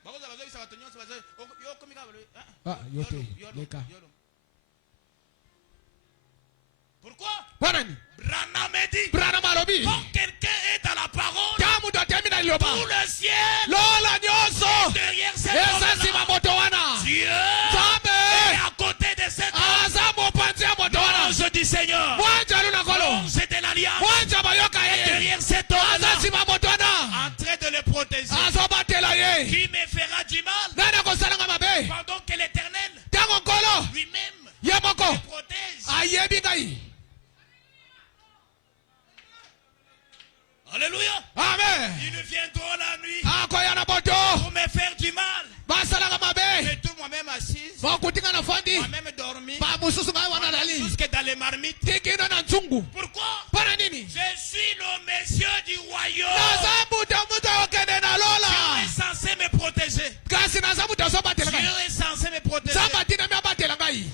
Bakoza bazobisa bato nyonso bazo- yo komi kaka balo- Ah, yo te, Yolo, leka. yolo. Pourquoi? mpo nani Branham me dit, branham alobi quand quelqu'un est dans la parole, ta moto atemi na liloba tout le ciel lola nyonso derrière cet eza homme-là, nsima moto wana Dieu nzambe est à côté de cet homme. aza mopanzi ya moto wana L'ange du Seigneur, mwanja lu na kolo l'ange de l'alliance, mwanja bayoka est ye derrière cet aza homme-là, nsima moto wana en train de le protéger. azobatela ye Qui me fera du mal nani akosalanga mabe pendant que l'Éternel ntango nkolo lui-même ye moko me protège. ayebi ngai Alléluia. amen Ils viendront la nuit akoya na moto pour me faire du mal. basalanga mabe Et tout moi-même assis, bakutinga na fandi moi-même dormi, bamosusu ngai wana nali jusque dans les marmites. tikino na nzungu Pourquoi? mpona nini Je suis le monsieur du royaume. naza mutu mutu akokende na Dieu lola est censé me protéger. kasi naza mutu azobatela Dieu ngai est censé me protéger. nzambe atinami abatela ngai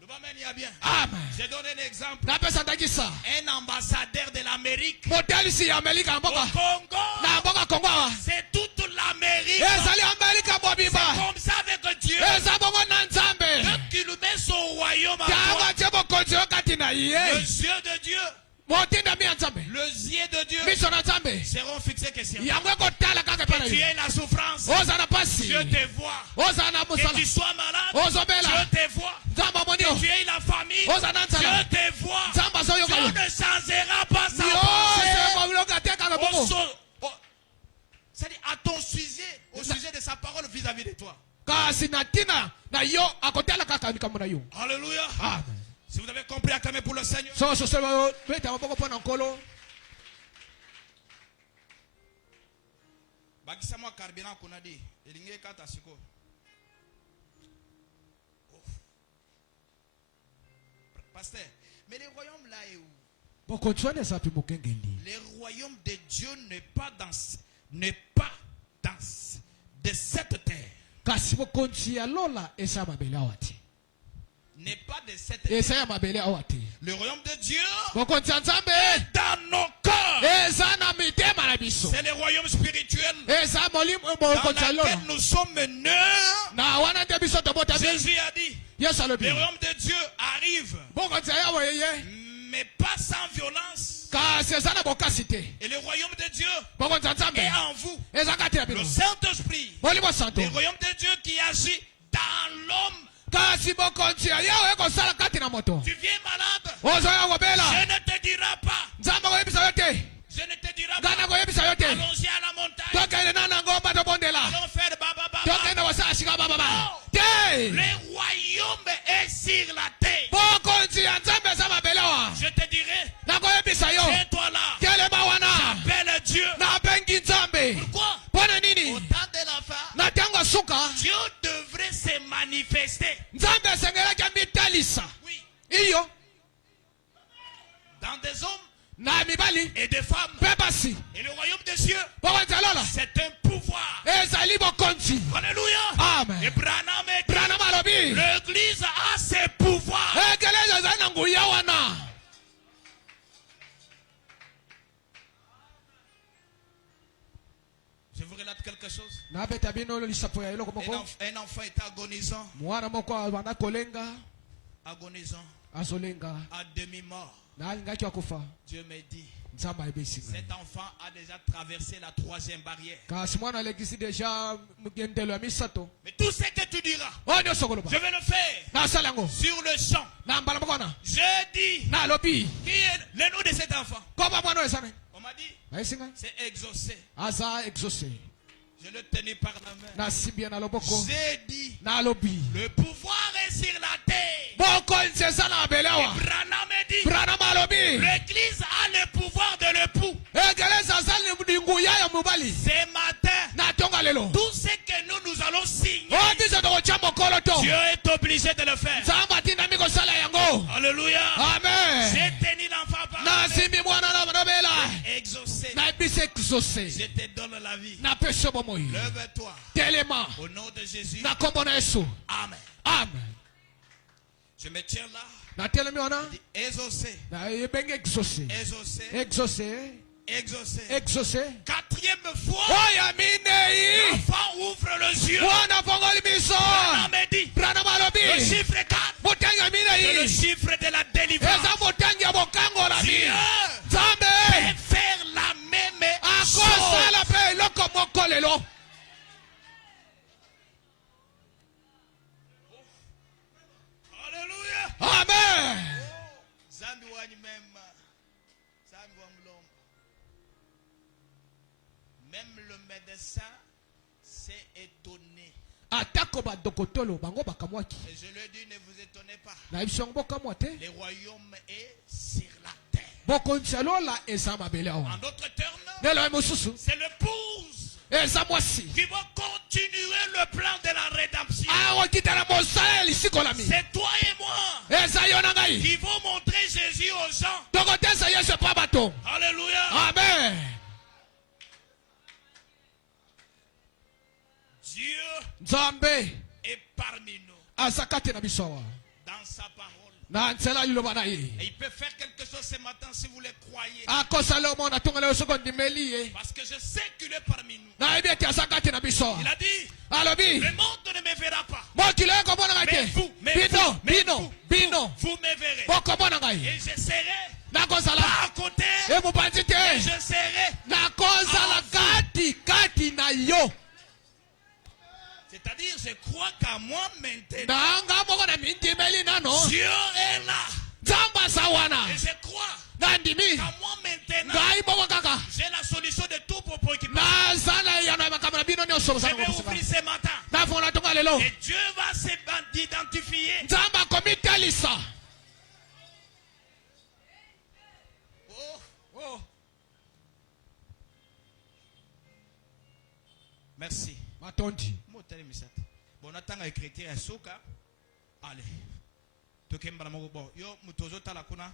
Le Bamen y a bien. amen Je donne un exemple. napesa ndakisa Un ambassadeur de l'Amérique motalisi ya amerika ya au mboka Congo. na mboka kongo awa C'est toute l'Amérique. ezali amerika mobimba Comme ça avec Dieu. eza bongo na nzambe Dieu qui lui met son royaume à ntango toi. atie bokonzi yo kati na Les ye yeux de Dieu, motindami ya nzambe les yeux de Dieu miso na nzambe seront fixés que sur toi. yango ekotala kaka epa na Tu yo es la souffrance. ozala na pasi Dieu te voit. ozala na Que mosala tu sois malade. ozobela Dieu te voit. nzambe amoni yo Tu es la famille. ozala na Dieu nzala te voit. nzambe azoyoka Dieu yo ne changera pas sa yose pensée. kobiloka te kaka bongo C'est-à-dire, attention. sujet de sa parole vis-à-vis de toi. kasi na tina na yo akotala kaka likambo na yo. Alléluia. Amen. Si vous avez compris, acclamez pour le Seigneur. So selo beta maboko pona nkolo. Bakisa moi carburant qu'on a dit. Elinge kata siko. Pasteur, mais le royaume là est où? Le royaume de Dieu n'est pas dans de cette terre. N'est pas de cette terre. Le royaume de Dieu est dans nos cœurs. C'est le royaume spirituel dans lequel nous sommes meneurs. Jésus a dit, le royaume de Dieu arrive, mais pas sans violence. Et le royaume de Dieu est en vous. Le Saint-Esprit, le royaume de Dieu qui agit dans l'homme. Tu viens malade. Je ne te dirai pas. Je ne te dirai pas. Allons-y à la montagne. Allons faire baba. Le royaume est sur la terre. Je te dirai. Tiens-toi là. J'appelle Dieu. Pourquoi? Au temps de la fin, Dieu devrait se manifester. Oui. Dans des hommes et des femmes. Et le royaume des cieux, c'est un pouvoir. Alléluia. Amen. Et Branham dit, l'église a ses pouvoirs. Je vous relate quelque chose. Un enfant est agonisant. Agonisant. À demi-mort. Dieu me dit, cet enfant a déjà traversé la 3e barrière. Mais tout ce que tu diras, je vais le faire sur le champ. Je dis, qui est le nom de cet enfant? On m'a dit, c'est exaucé. Je l'ai tenu par la main. J'ai dit, le pouvoir est sur la terre. Et Branham dit, l'église a le pouvoir de l'époux. Ce matin, tout ce que nous allons signer, Dieu est obligé de le faire. Alléluia. Amen. J'ai tenu l'enfant par la main. Exaucé. Je te donne la vie. Lève-toi. Au nom de Jésus. Amen. Amen. Je me tiens là. Exaucé. Exaucé. 4e fois. L'enfant ouvre les yeux. Branham dit, le chiffre 4. C'est le chiffre de la délivrance. Dieu peut faire la même chose. Alléluia. Amen. Même le médecin s'est étonné. Et je lui ai dit, ne vous étonnez pas. Le royaume est sur la terre. En d'autres termes, c'est l'épouse qui va continuer le plan de la rédemption. C'est toi et moi qui vont montrer Jésus aux gens. Alléluia. Amen. Dieu est parmi nous. Dans sa parole. Et il peut faire quelque chose ce matin si vous le croyez. Parce que je sais qu'il est parmi nous. Il a dit, le monde ne me verra pas. Mais vous me verrez. Et je serai pas à côté. Et je serai c'est-à-dire, je crois qu'à moi maintenant, Dieu est là. Et je crois nandimi Car moi maintenant, ngai bongo kaka j'ai la solution de tout pour préoccuper. nazala yana ya makambo na bino nyonso Je bosala vais kopusaka ouvrir ce matin. nafungula tonga lelo Et Dieu va s'identifier. nzambe akomitalisa Oh. Merci. matondi Bon, on attend écriture à Soka. Allez. Bon, yo mutozo tala kuna.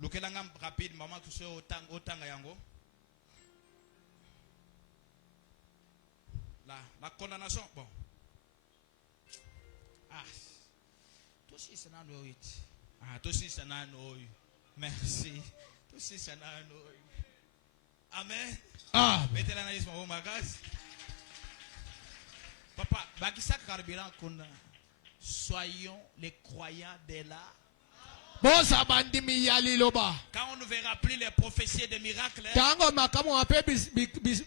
Lukelanga rapide maman tout ça autant yango. La condamnation. Bon. Ah. Tout si c'est nan oit. Ah, tout si c'est nan oit. Merci. Tout si c'est nan oit. Amen. ah Mettez l'analyse mon bagage. Papa, bakisa carburant kuna. Soyons les croyants de là. bosa bandimi ya liloba Quand on ne verra plus les prophéties des miracles, tango makamu ape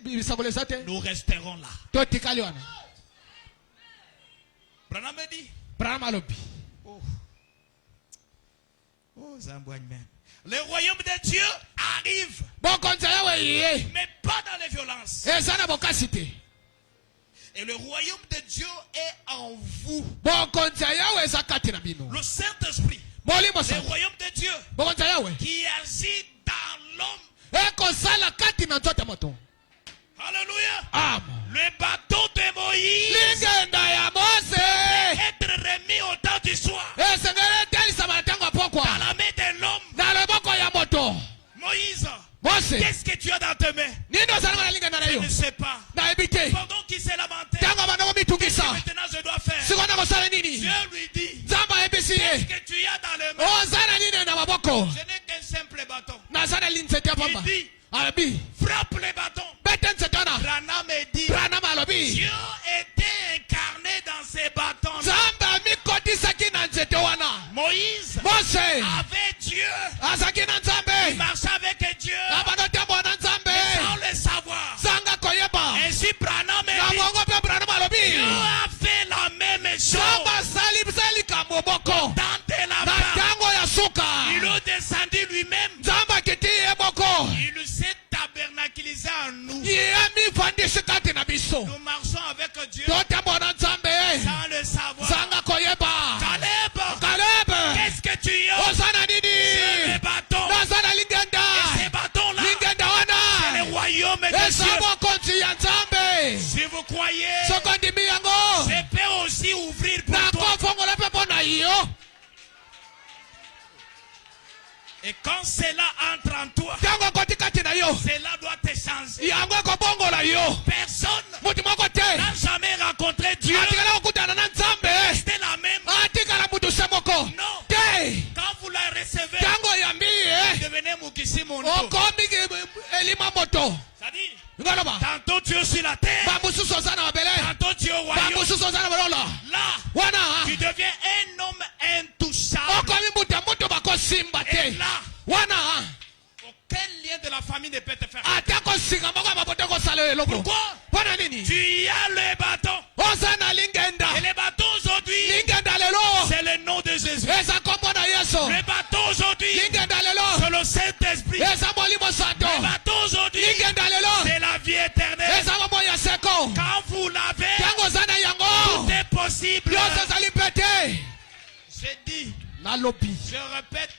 bisakolesa te nous resterons là. totikali wana Branham me dit. Branham alobi Oh, Zambouagmen. Le royaume de Dieu arrive, bokonzi yawe ye mais pas dans les violences. eza na bokasi te Et le royaume de Dieu est en vous. bokonzi yawe eza kati na bino Le Saint-Esprit, molimo le sa royaume de Dieu bokonzi yawe qui agit dans l'homme. ekosala kati na nzoto ya moto Alléluia. amen Le bateau de Moïse lingenda ya mose être remis au temps du soir esengeli etelisama na ntango ya pokwa dans la main de l'homme. na loboko ya moto Moïse, mose qu'est-ce que tu as dans tes mains? nini osalanga na lingenda na Je yo ne sais pas. nayebi te Pendant qu'il s'est lamenté, ntango banda komitungisa maintenant je dois faire. sikona kosala nini Dieu lui dit, nzambe ayebisi qu'est-ce ye que tu as dans les mains? oza na nini na maboko Je n'ai qu'un simple bâton. naza na linzete ya pamba Il dit, alobi frappe le bâton. bete nzete wana Branham me dit, branam alobi Dieu était incarné dans ces bâtons. nzambe amikotisaki na nzete wana Moïse mose avait Dieu. azalaki na Il nzambe marchait avec Dieu abanda otambola na nzambe sans le savoir. zanga koyeba Ainsi Branham me na dit, bongo mpe branam alobi Dieu a fait la même chose nzambe asali likambo moko dans de la na part. ntango ya suka Il a descendu lui-même. nzambe akiti ye moko Il s'est tabernaculisé en nous. ye amifandisi kati na biso Nous marchons avec Dieu totambola na nzambe sans le savoir. zanga koyeba Caleb, kalebe qu'est-ce que tu as? oza na C'est nini les bâtons. naza na lingenda Et ces bâtons-là, lingenda c'est le wana royaume de eza Dieu. bokonzi ya nzambe Si vous croyez, soko ndimi yango je peux aussi ouvrir pour toi. nakofongola mpe mpo na yo Et quand cela entre en toi, ntango ekoti kati na yo cela doit te changer. yango ekobongola yo Personne mutu moko te n'a jamais rencontré Dieu. atikala kokutana na nzambe C'était la même. atikala mutu se moko Non. te Quand vous la recevez, ntango oyambi ye devenez Mukisi Mondo. okomi elima moto C'est-à-dire, ngoloba tantôt tu es sur la terre, bamosusu oza na mabele tantôt tu es au royaume. bamosusu oza na bololo Là, wana tu deviens un homme intouchable. okomi mutu ya mutu bakosimba Et te là, wana aucun lien de la famille ne peut te faire. ata kosinga moko ya mabote kosala eloko Pourquoi? mpona nini Tu y as le bâton. oza na lingenda Et les bâtons aujourd'hui, lingenda lelo c'est le nom de Jésus. eza nkombo na yesu Les bâtons aujourd'hui, lingenda lelo c'est le Saint-Esprit. eza molimo santo Les bâtons aujourd'hui, lingenda lelo c'est la vie éternelle. eza bomoi ya seko Quand vous l'avez, ntango oza na yango tout est possible. nyonso ezali mpe te Je dis, nalobi je répète,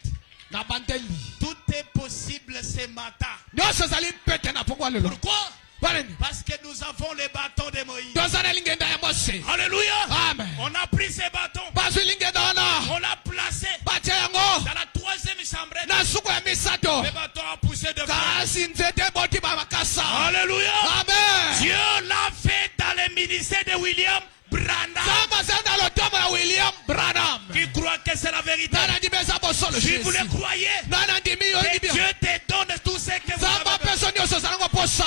na bandeli tout est possible ce matin. nyonso ezali mpe te na pokwa lelo Pourquoi? mpona nini Parce que nous avons les bâtons de Moïse. toza na lingenda ya mose Alléluia. amen On a pris ces bâtons, bazwi lingenda wana on l'a placé batia yango dans la troisième chambre. na suku ya misato Le bâton a poussé de feu. kasi nzete eboti bamakasa Alléluia. amen Dieu l'a fait dans le ministère de William Branham. nzambe aza na lotomo ya william branham Qui croit que c'est la vérité? nana ndimi eza bosolo Si vous jésus le croyez, nana ndimi yo que ndimi Dieu te donne tout ce que vous nzambe avez besoin. apeso nyonso ozalango posa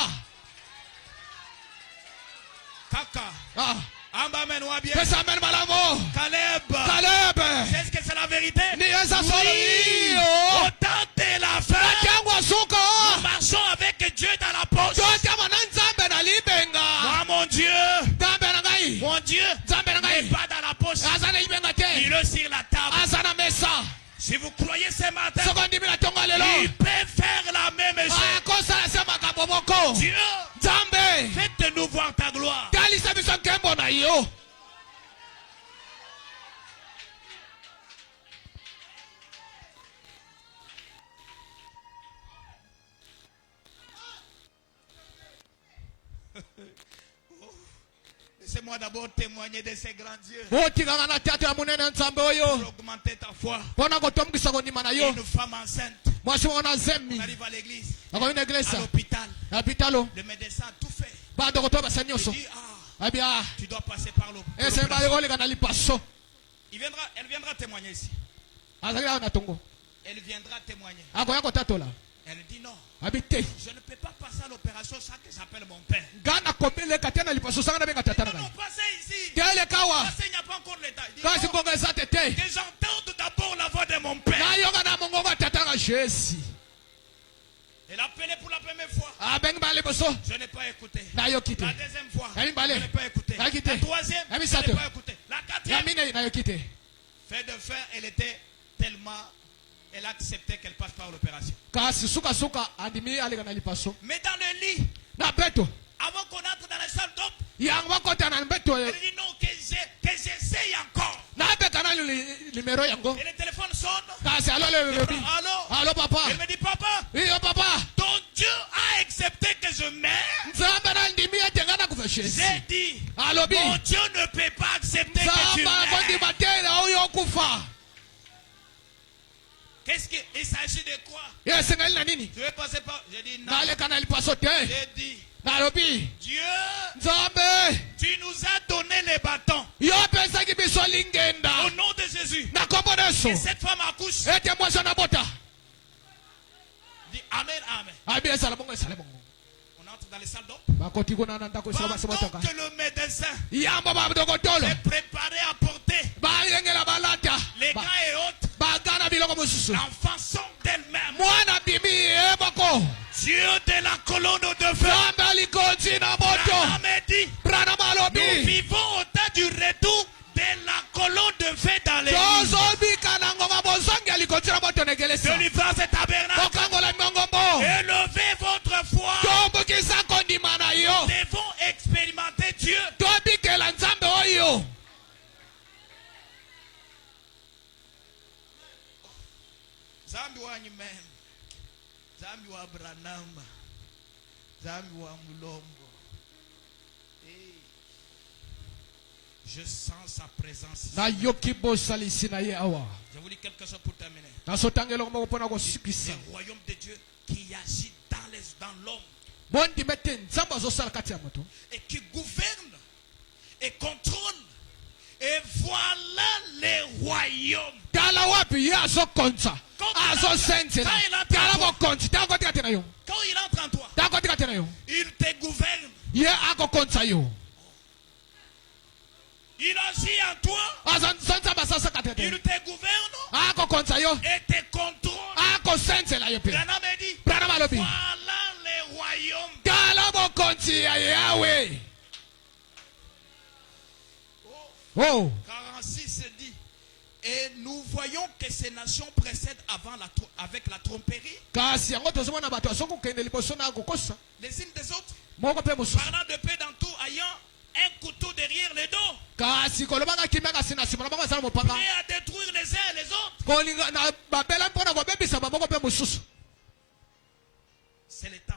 Kaka. Ah, Amba menwa bien. pesa amen malamo Caleb. kalebe Est-ce que c'est la vérité? ni eza solo Oui. iyo Au temps de la fin, ntango asuka nous marchons avec Dieu dans la poche. totiama na nzambe na libenga Moi, mon Dieu, nzambe na ngai mon Dieu nzambe na n'est ngai pas dans la poche. aza na libenga te Il est sur la table. aza na mesa Je Si vous croyez ce matin, soko ndimina tongo lelo il peut faire la même chose. akosala se makambo moko Dieu, nzambe faites-nous voir ta gloire. talisa biso nkembo na yo. Laissez-moi d'abord témoigner de ces grands dieux. botikanga na tata ya monene nzambe oyo Pour augmenter ta foi. mpona kotomokisa kondima na yo. Une femme enceinte. mwasi moko na zemi On arrive à l'église, akomi na à eglise l'hôpital. na hôpitalo Le médecin a tout fait. badokotoro basa Il nyonso dit, abia tu dois passer par ese l'hôpital. balikoleka na lipaso Elle viendra témoigner ici. azali awa na tongo Elle viendra témoigner. akoya kotatola Elle dit non. abi te Je ne peux pas passer à l'opération sans que j'appelle mon père. nga nakobeleka te na lipaso sanga nabenga tata na Non, ngai passez ici. telekawa Passez, il n'y a pas encore l'état. Il dit kasi non, ngongo eza te te que j'entende d'abord la voix de mon père. nayonga na mongongo ya tata nga jésus Elle a appelé pour la première fois. abengi ba liboso Je n'ai pas écouté. nayoki te La deuxième fois, Elle je balait. n'ai pas écouté. Elle quittait. La troisième, Elle je misato. n'ai pas écouté. La ya quatrième, mine nayoki te fait de faire, elle était tellement... Elle a accepté qu'elle passe par l'opération. kasi sukasuka andimi aleka na lipaso Mais dans le lit, na beto avant qu'on entre dans la salle d'op, yango bakota na beto elle dit non, que j'essaye encore. nabeka na limero yango Et le téléphone sonne. kasi alo lebebi Allô? alo papa Elle me dit, papa, iyo papa ton Dieu a accepté que je meure. nzambe na ndimi ete nga na kufa J'ai jésus dit, alobi mon Dieu ne peut pas accepter que tu nzambe meurs. akondima te na oyo okufa Qu'est-ce qu'il s'agit de quoi? esengeli na nini Je vais passer par... J'ai dit non. naleka na lipaso te J'ai dit, nalobi Dieu, nzambe tu nous as donné les bâtons. yo opesaki biso lingenda Au nom de Jésus. na kombo na yesu Et cette femme accouche. ete mwasi na bota Dit Amen, Amen. abi esala bongo esala bongo On entre dans les salles d'op. bakoti kuna na ndako esala basi Pendant botaka que le médecin yambo badokotolo est préparé à porter balengela balata les gars et autres, bagana biloko mosusu l'enfant sort d'elle-même. mwana bimi eboko Dieu de la colonne de feu. nzambe likonzi na moto Branham dit, brana nous malobi vivons au temps du retour de la colonne de feu dans l'église. tozobika na ngonga bozongi ya likonzi na moto na egelesa Délivrance et tabernacle. kokangola mongombo Élevez votre foi. tombukisa kondima na yo Nous devons expérimenter Dieu. tobikela nzambe oyo Zambi wa Nyimem, Zambi wa Branham, Zambi wa Mulombo. Hey. Je sens sa présence ici. nayoki bosalisi na ye awa Je vous lis quelque chose pour terminer. nasotanga eloko moko mpona kosikisa Le royaume de Dieu qui agit dans l'homme bondima ete nzambe azosala kati ya moto et qui gouverne et contrôle. Et voilà les royaumes. tala wapi ye azokonza azosenzela tala bokonzi tala kotika te na yo Quand il entre en toi, tala kotika te na yo il te gouverne. ye akokonza yo Il agit en toi, so nzambe asasaka te il te te gouverne akokonza yo et te contrôle. akosenzela yo mpe Branham dit, brana malobi voilà les royaumes. tala bokonzi ya yawe oh 46 dit, et nous voyons que ces nations précèdent avec la tromperie kasi yango tozomona bato azokokende liboso na kokosa les unes des autres, moko mpe mosusu parlant de paix dans tout, ayant un couteau derrière le dos, kasi kolobanga kimia kasi na nsima na bango azala mopanga prêt à détruire les uns et les autres. kolinga na babela mpona kobebisa baboko mpe mosusu C'est le temps.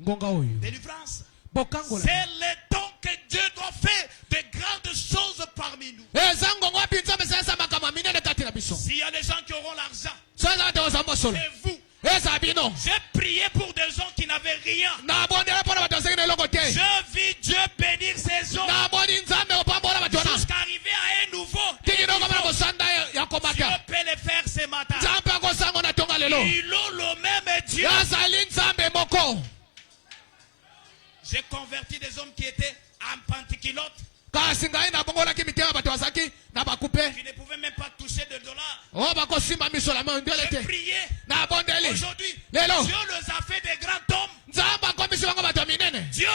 ngonga oyo Délivrance. bokangola C'est le temps que Dieu doit faire de grandes choses parmi nous. eza ngongo wapi nzambe esalisa makambo minene kati na biso S'il y a des gens qui auront l'argent, so eza te oza mosolo c'est vous. eza bino J'ai prié pour des gens qui n'avaient rien. nabondela mpona bato azeki na eloko te Je vis Dieu bénir ces hommes namoni nzambe kopambola bato wana jusqu'à arriver à un nouveau. tikinokoma kosanda ya Dieu komata peut le faire ce matin. nzambe akosango na tonga lelo Ils ont le même Dieu. azali nzambe moko J'ai converti des hommes qui étaient en pantikilote, kasi ngai nabongolaki mitema bato bazalaki na bakupe qui ne pouvaient même pas toucher de dollars. oyo bakosimba miso na mayo ndele J'ai te prié. nabondeli Aujourd'hui, lelo Dieu les a fait des grands hommes. nzambe akomisi bango bato ya minene Dieu,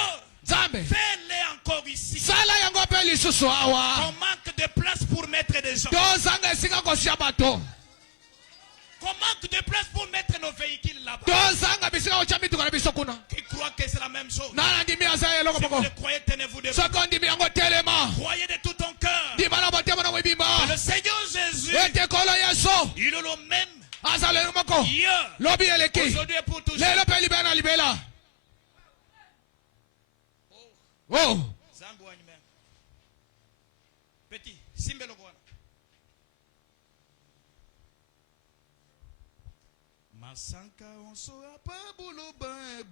nzambe fais-les encore ici. sala yango mpe lisusu awa On manque de place pour mettre des gens. tozanga esika kosia bato qu'on manque de place pour mettre nos véhicules là-bas. tozanga bisika ochamituka na biso kuna Qui croient que c'est la même chose. nana ndimi aza eloko Si vous moko le croyez, tenez-vous debout. soko ndimi yango telema Croyez de tout ton cœur. ndima na motema na mwibima Que le Seigneur Jésus, ete kolo yesu il est le même aza lelo moko hier, lobi eleki aujourd'hui et pour toujours. lelo mpe libela na libela oh Zambo anime. Petit, simbelo kwana. Masanka on sera pas boulot bain.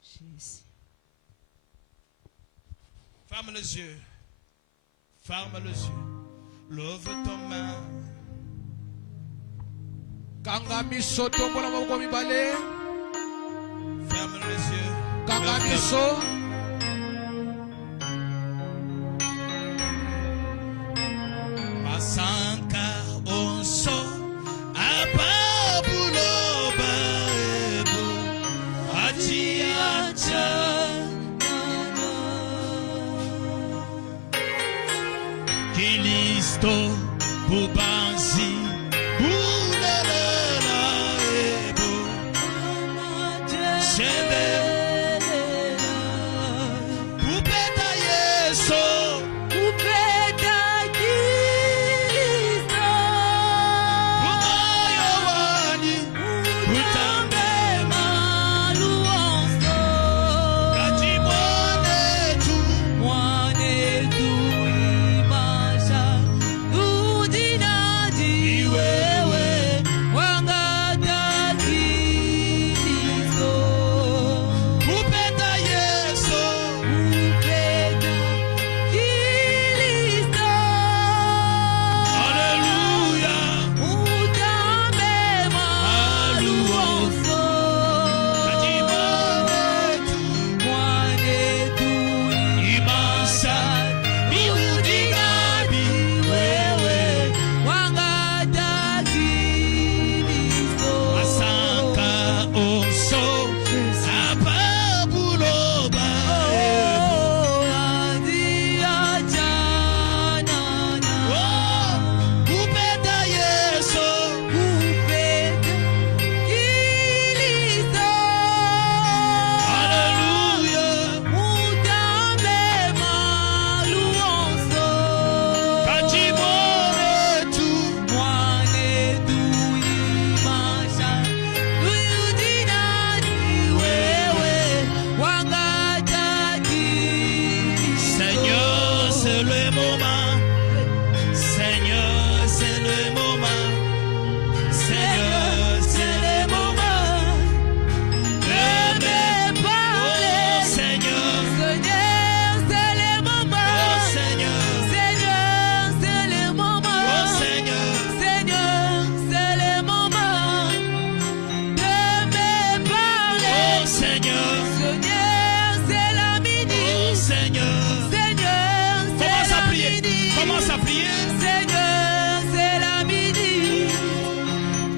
Jésus. Ferme les yeux. Ferme les yeux. Lève ton main. kanga miso tombola maboko mibale Ferme les yeux. kanga Lève ton miso Masanka onso apabulo baebu achiacha Kilisto bubanzi bulelela ebu shende bupeta yeso Bugayowani butambema kajimonetu iwewe bupeta yeso Haleluya kajimonetu imasa miudigabi wewe Masanka onso apabuloba kupeta yeso Haleluya kajimonetu Seigneur c'est le moment Seigneur c'est le moment Seigneur c'est le moment de me parler Seigneur Oh Seigneur Oh Seigneur Oh Seigneur Oh Seigneur Commence à prier Seigneur, c'est la midi.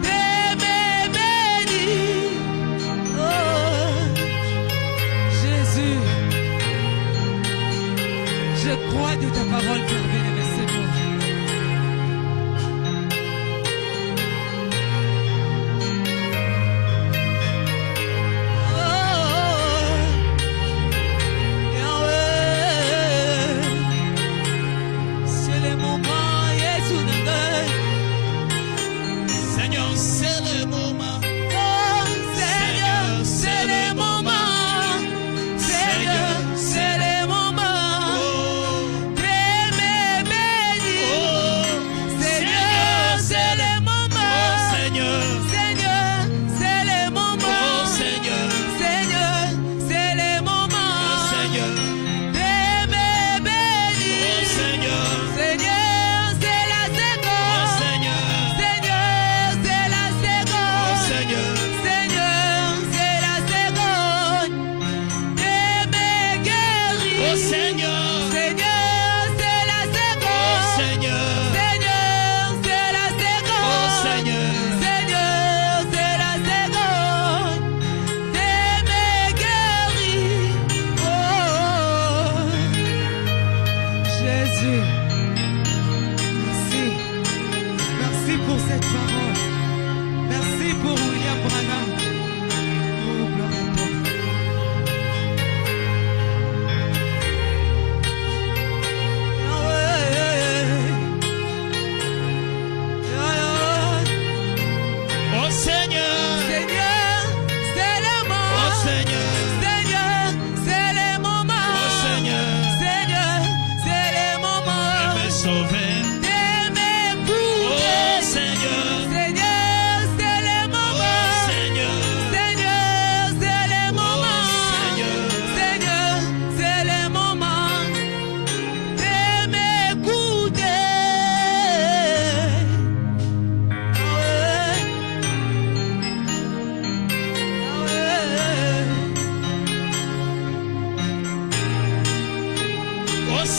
T'aimer béni. Oh, Jésus, je crois de ta parole, Père bien-aimé Seigneur. Seigneur c'est le moment Seigneur, c'est le moment. Seigneur, c'est le moment. Oh T'aimer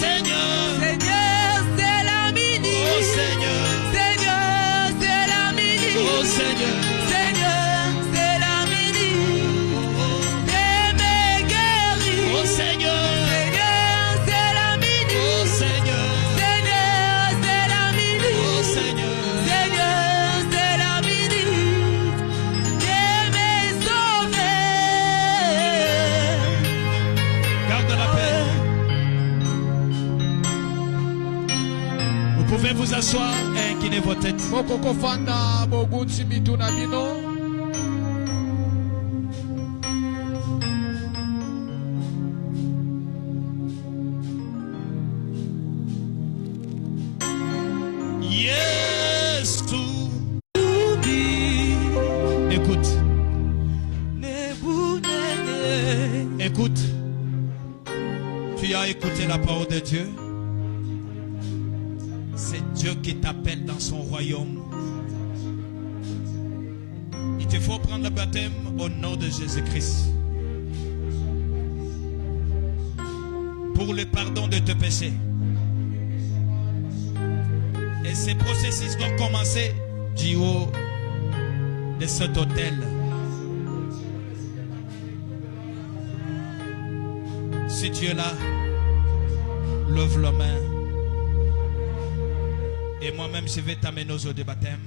Seigneur, Seigneur, c'est la midi. oh Seigneur, Seigneur, c'est la midi. oh Seigneur, Seigneur, c'est la midi. De me guérir. oh Seigneur, Seigneur, c'est la midi. oh Seigneur, Seigneur, c'est la midi. oh Seigneur, Seigneur, c'est la midi. De me sauver. garde la paix. Vous pouvez vous asseoir et incliner vos têtes. mokokofanda bogunsi mitu na bino. Yes, tout. Oublie, Écoute, ne boudez. écoute. Tu as écouté la parole de Dieu. C'est Dieu qui t'appelle dans son royaume. Il te faut prendre le baptême au nom de Jésus-Christ. Pour le pardon de tes péchés. Et ces processus doivent commencer du haut de cet hôtel. Si tu es là, lève la main. Et moi-même, je vais t'amener aux eaux de baptême.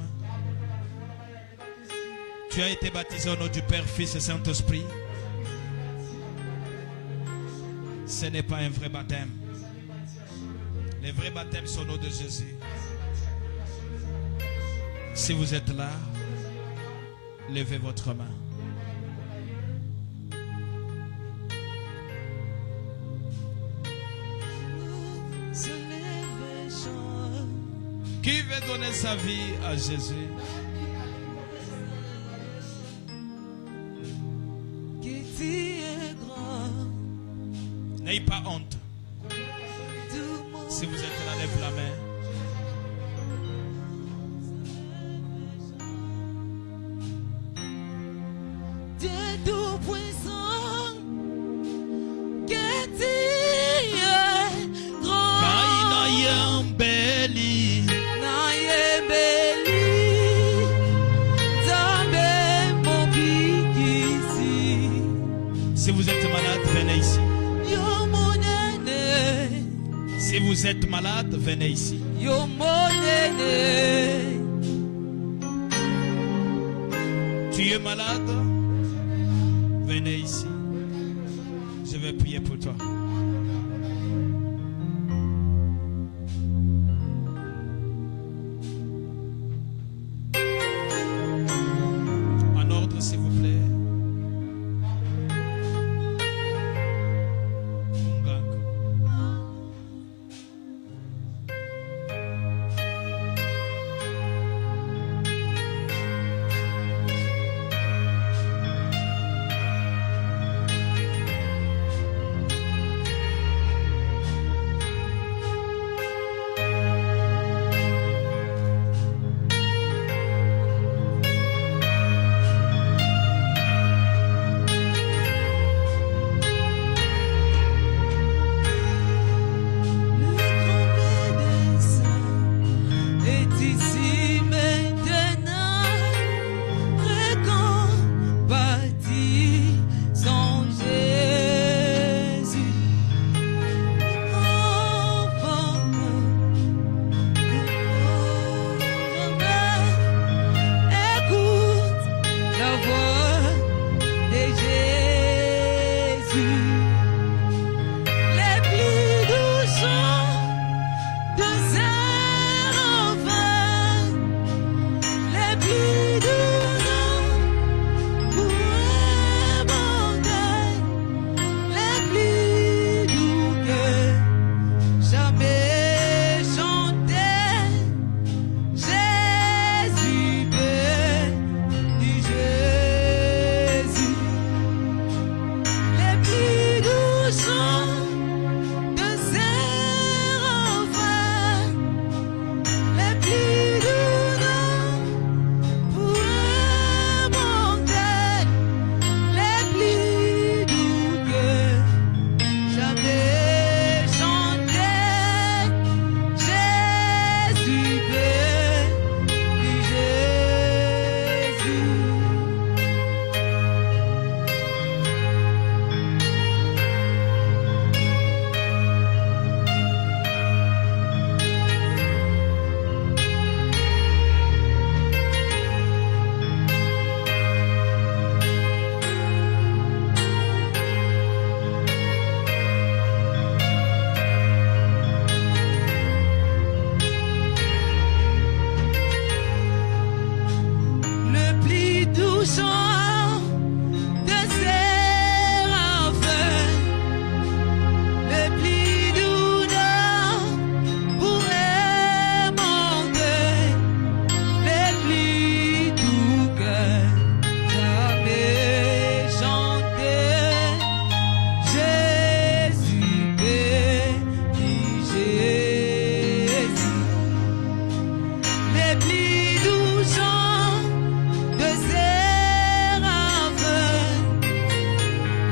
Tu as été baptisé au nom du Père, Fils et Saint-Esprit. Ce n'est pas un vrai baptême. Le vrai baptême, c'est au nom de Jésus. Si vous êtes là, levez votre main. Se lève, chante. Qui veut donner sa vie à Jésus? Que tu es grand. N'ayez pas honte. Tout mon Si vous êtes là, lève la main. Dieu tout-puissant, que tu es grand. Kaina Yambeli. Nayembeli, Zambé mon bikisi. Si vous êtes malade, venez ici. Yo monene, Si vous êtes malade, venez ici. yo monene. Tu es malade? Venez ici. Je vais prier pour toi. En ordre, s'il vous plaît. Munganga.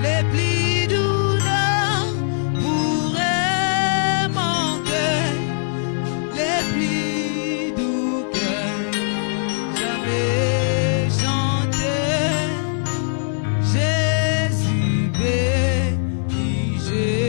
les plis douleurs pourraient manquer, les plis doux que jamais chanter. Jésus béni, Jésus.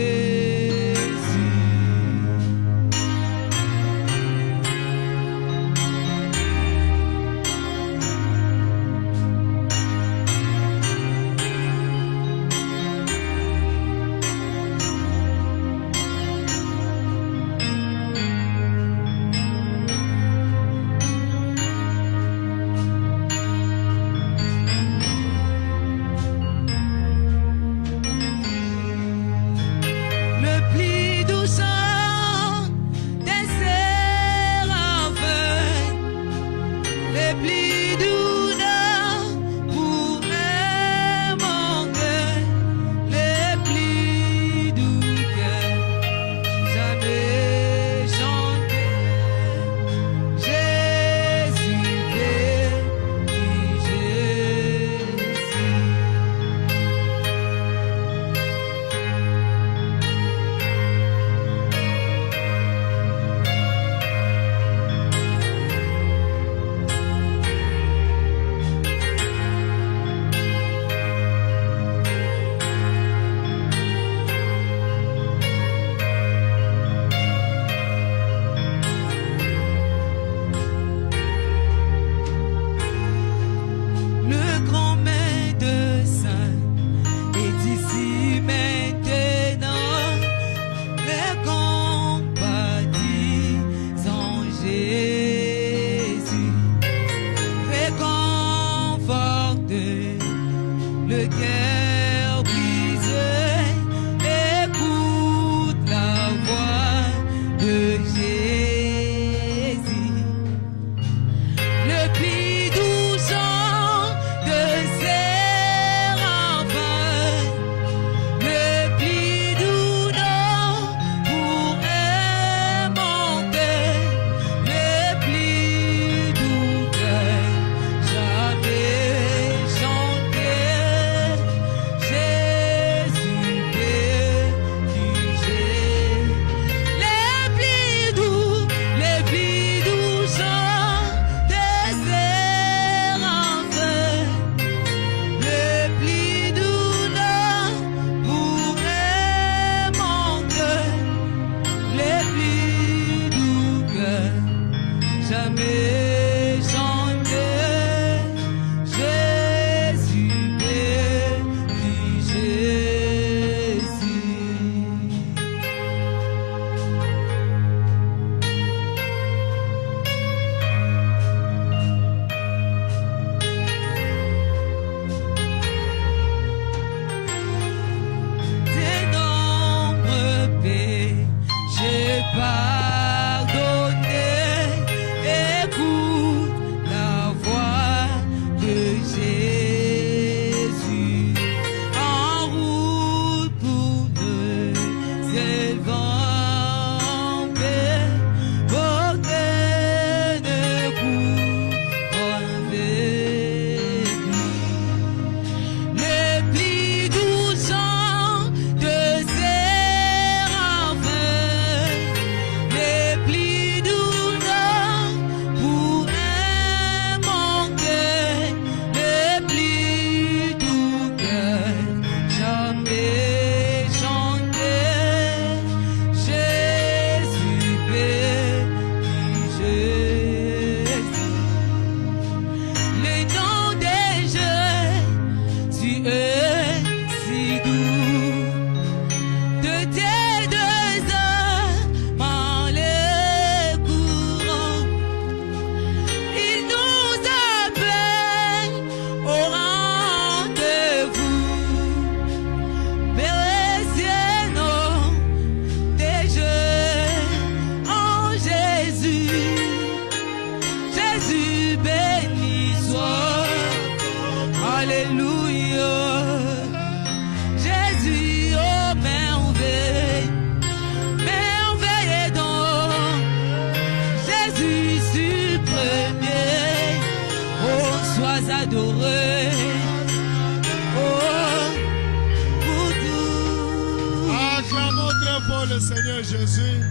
Seigneur Jésus,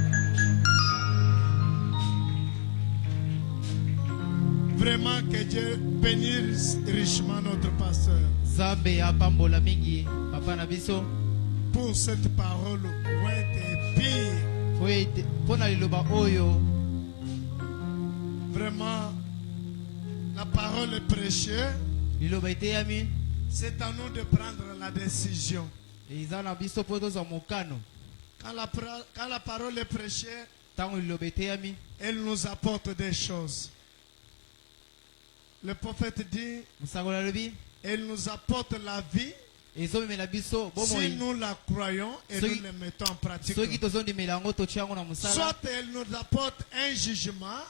vraiment que Dieu bénisse richement notre pasteur Zambe apambola mingi papa na biso pour cette parole ouette et pire. pona liloba oyo. Vraiment, la parole est précieuse. Liloba eteyami C'est à nous de prendre la décision. eza na biso po tozwa mokano. Quand la parole est prêchée, Ntango liloba eteyami elle nous apporte des choses. Le prophète dit, musango nalobi elle nous apporte la vie ezomemela biso si bomoi nous la croyons et Soki- nous la mettons en pratique. soki tozondimela yango totia yango na mosala, Soit elle nous apporte un jugement,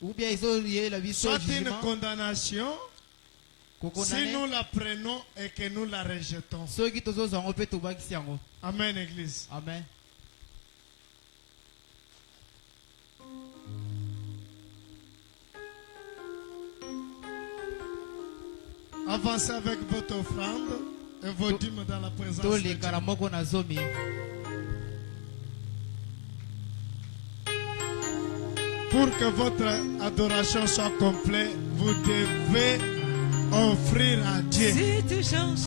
ou bien ezoyela biso soit une jugement condamnation, si kokondane. nous la prenons et que nous la rejetons. Soki tozozwa yango mpe tobakisi yango. Amen, Église. Amen. Avancez avec votre offrande et vos dîmes dans la présence de Dieu. tolekala moko na zomi. Pour que votre adoration soit complète, vous devez offrir à Dieu. Si tu changes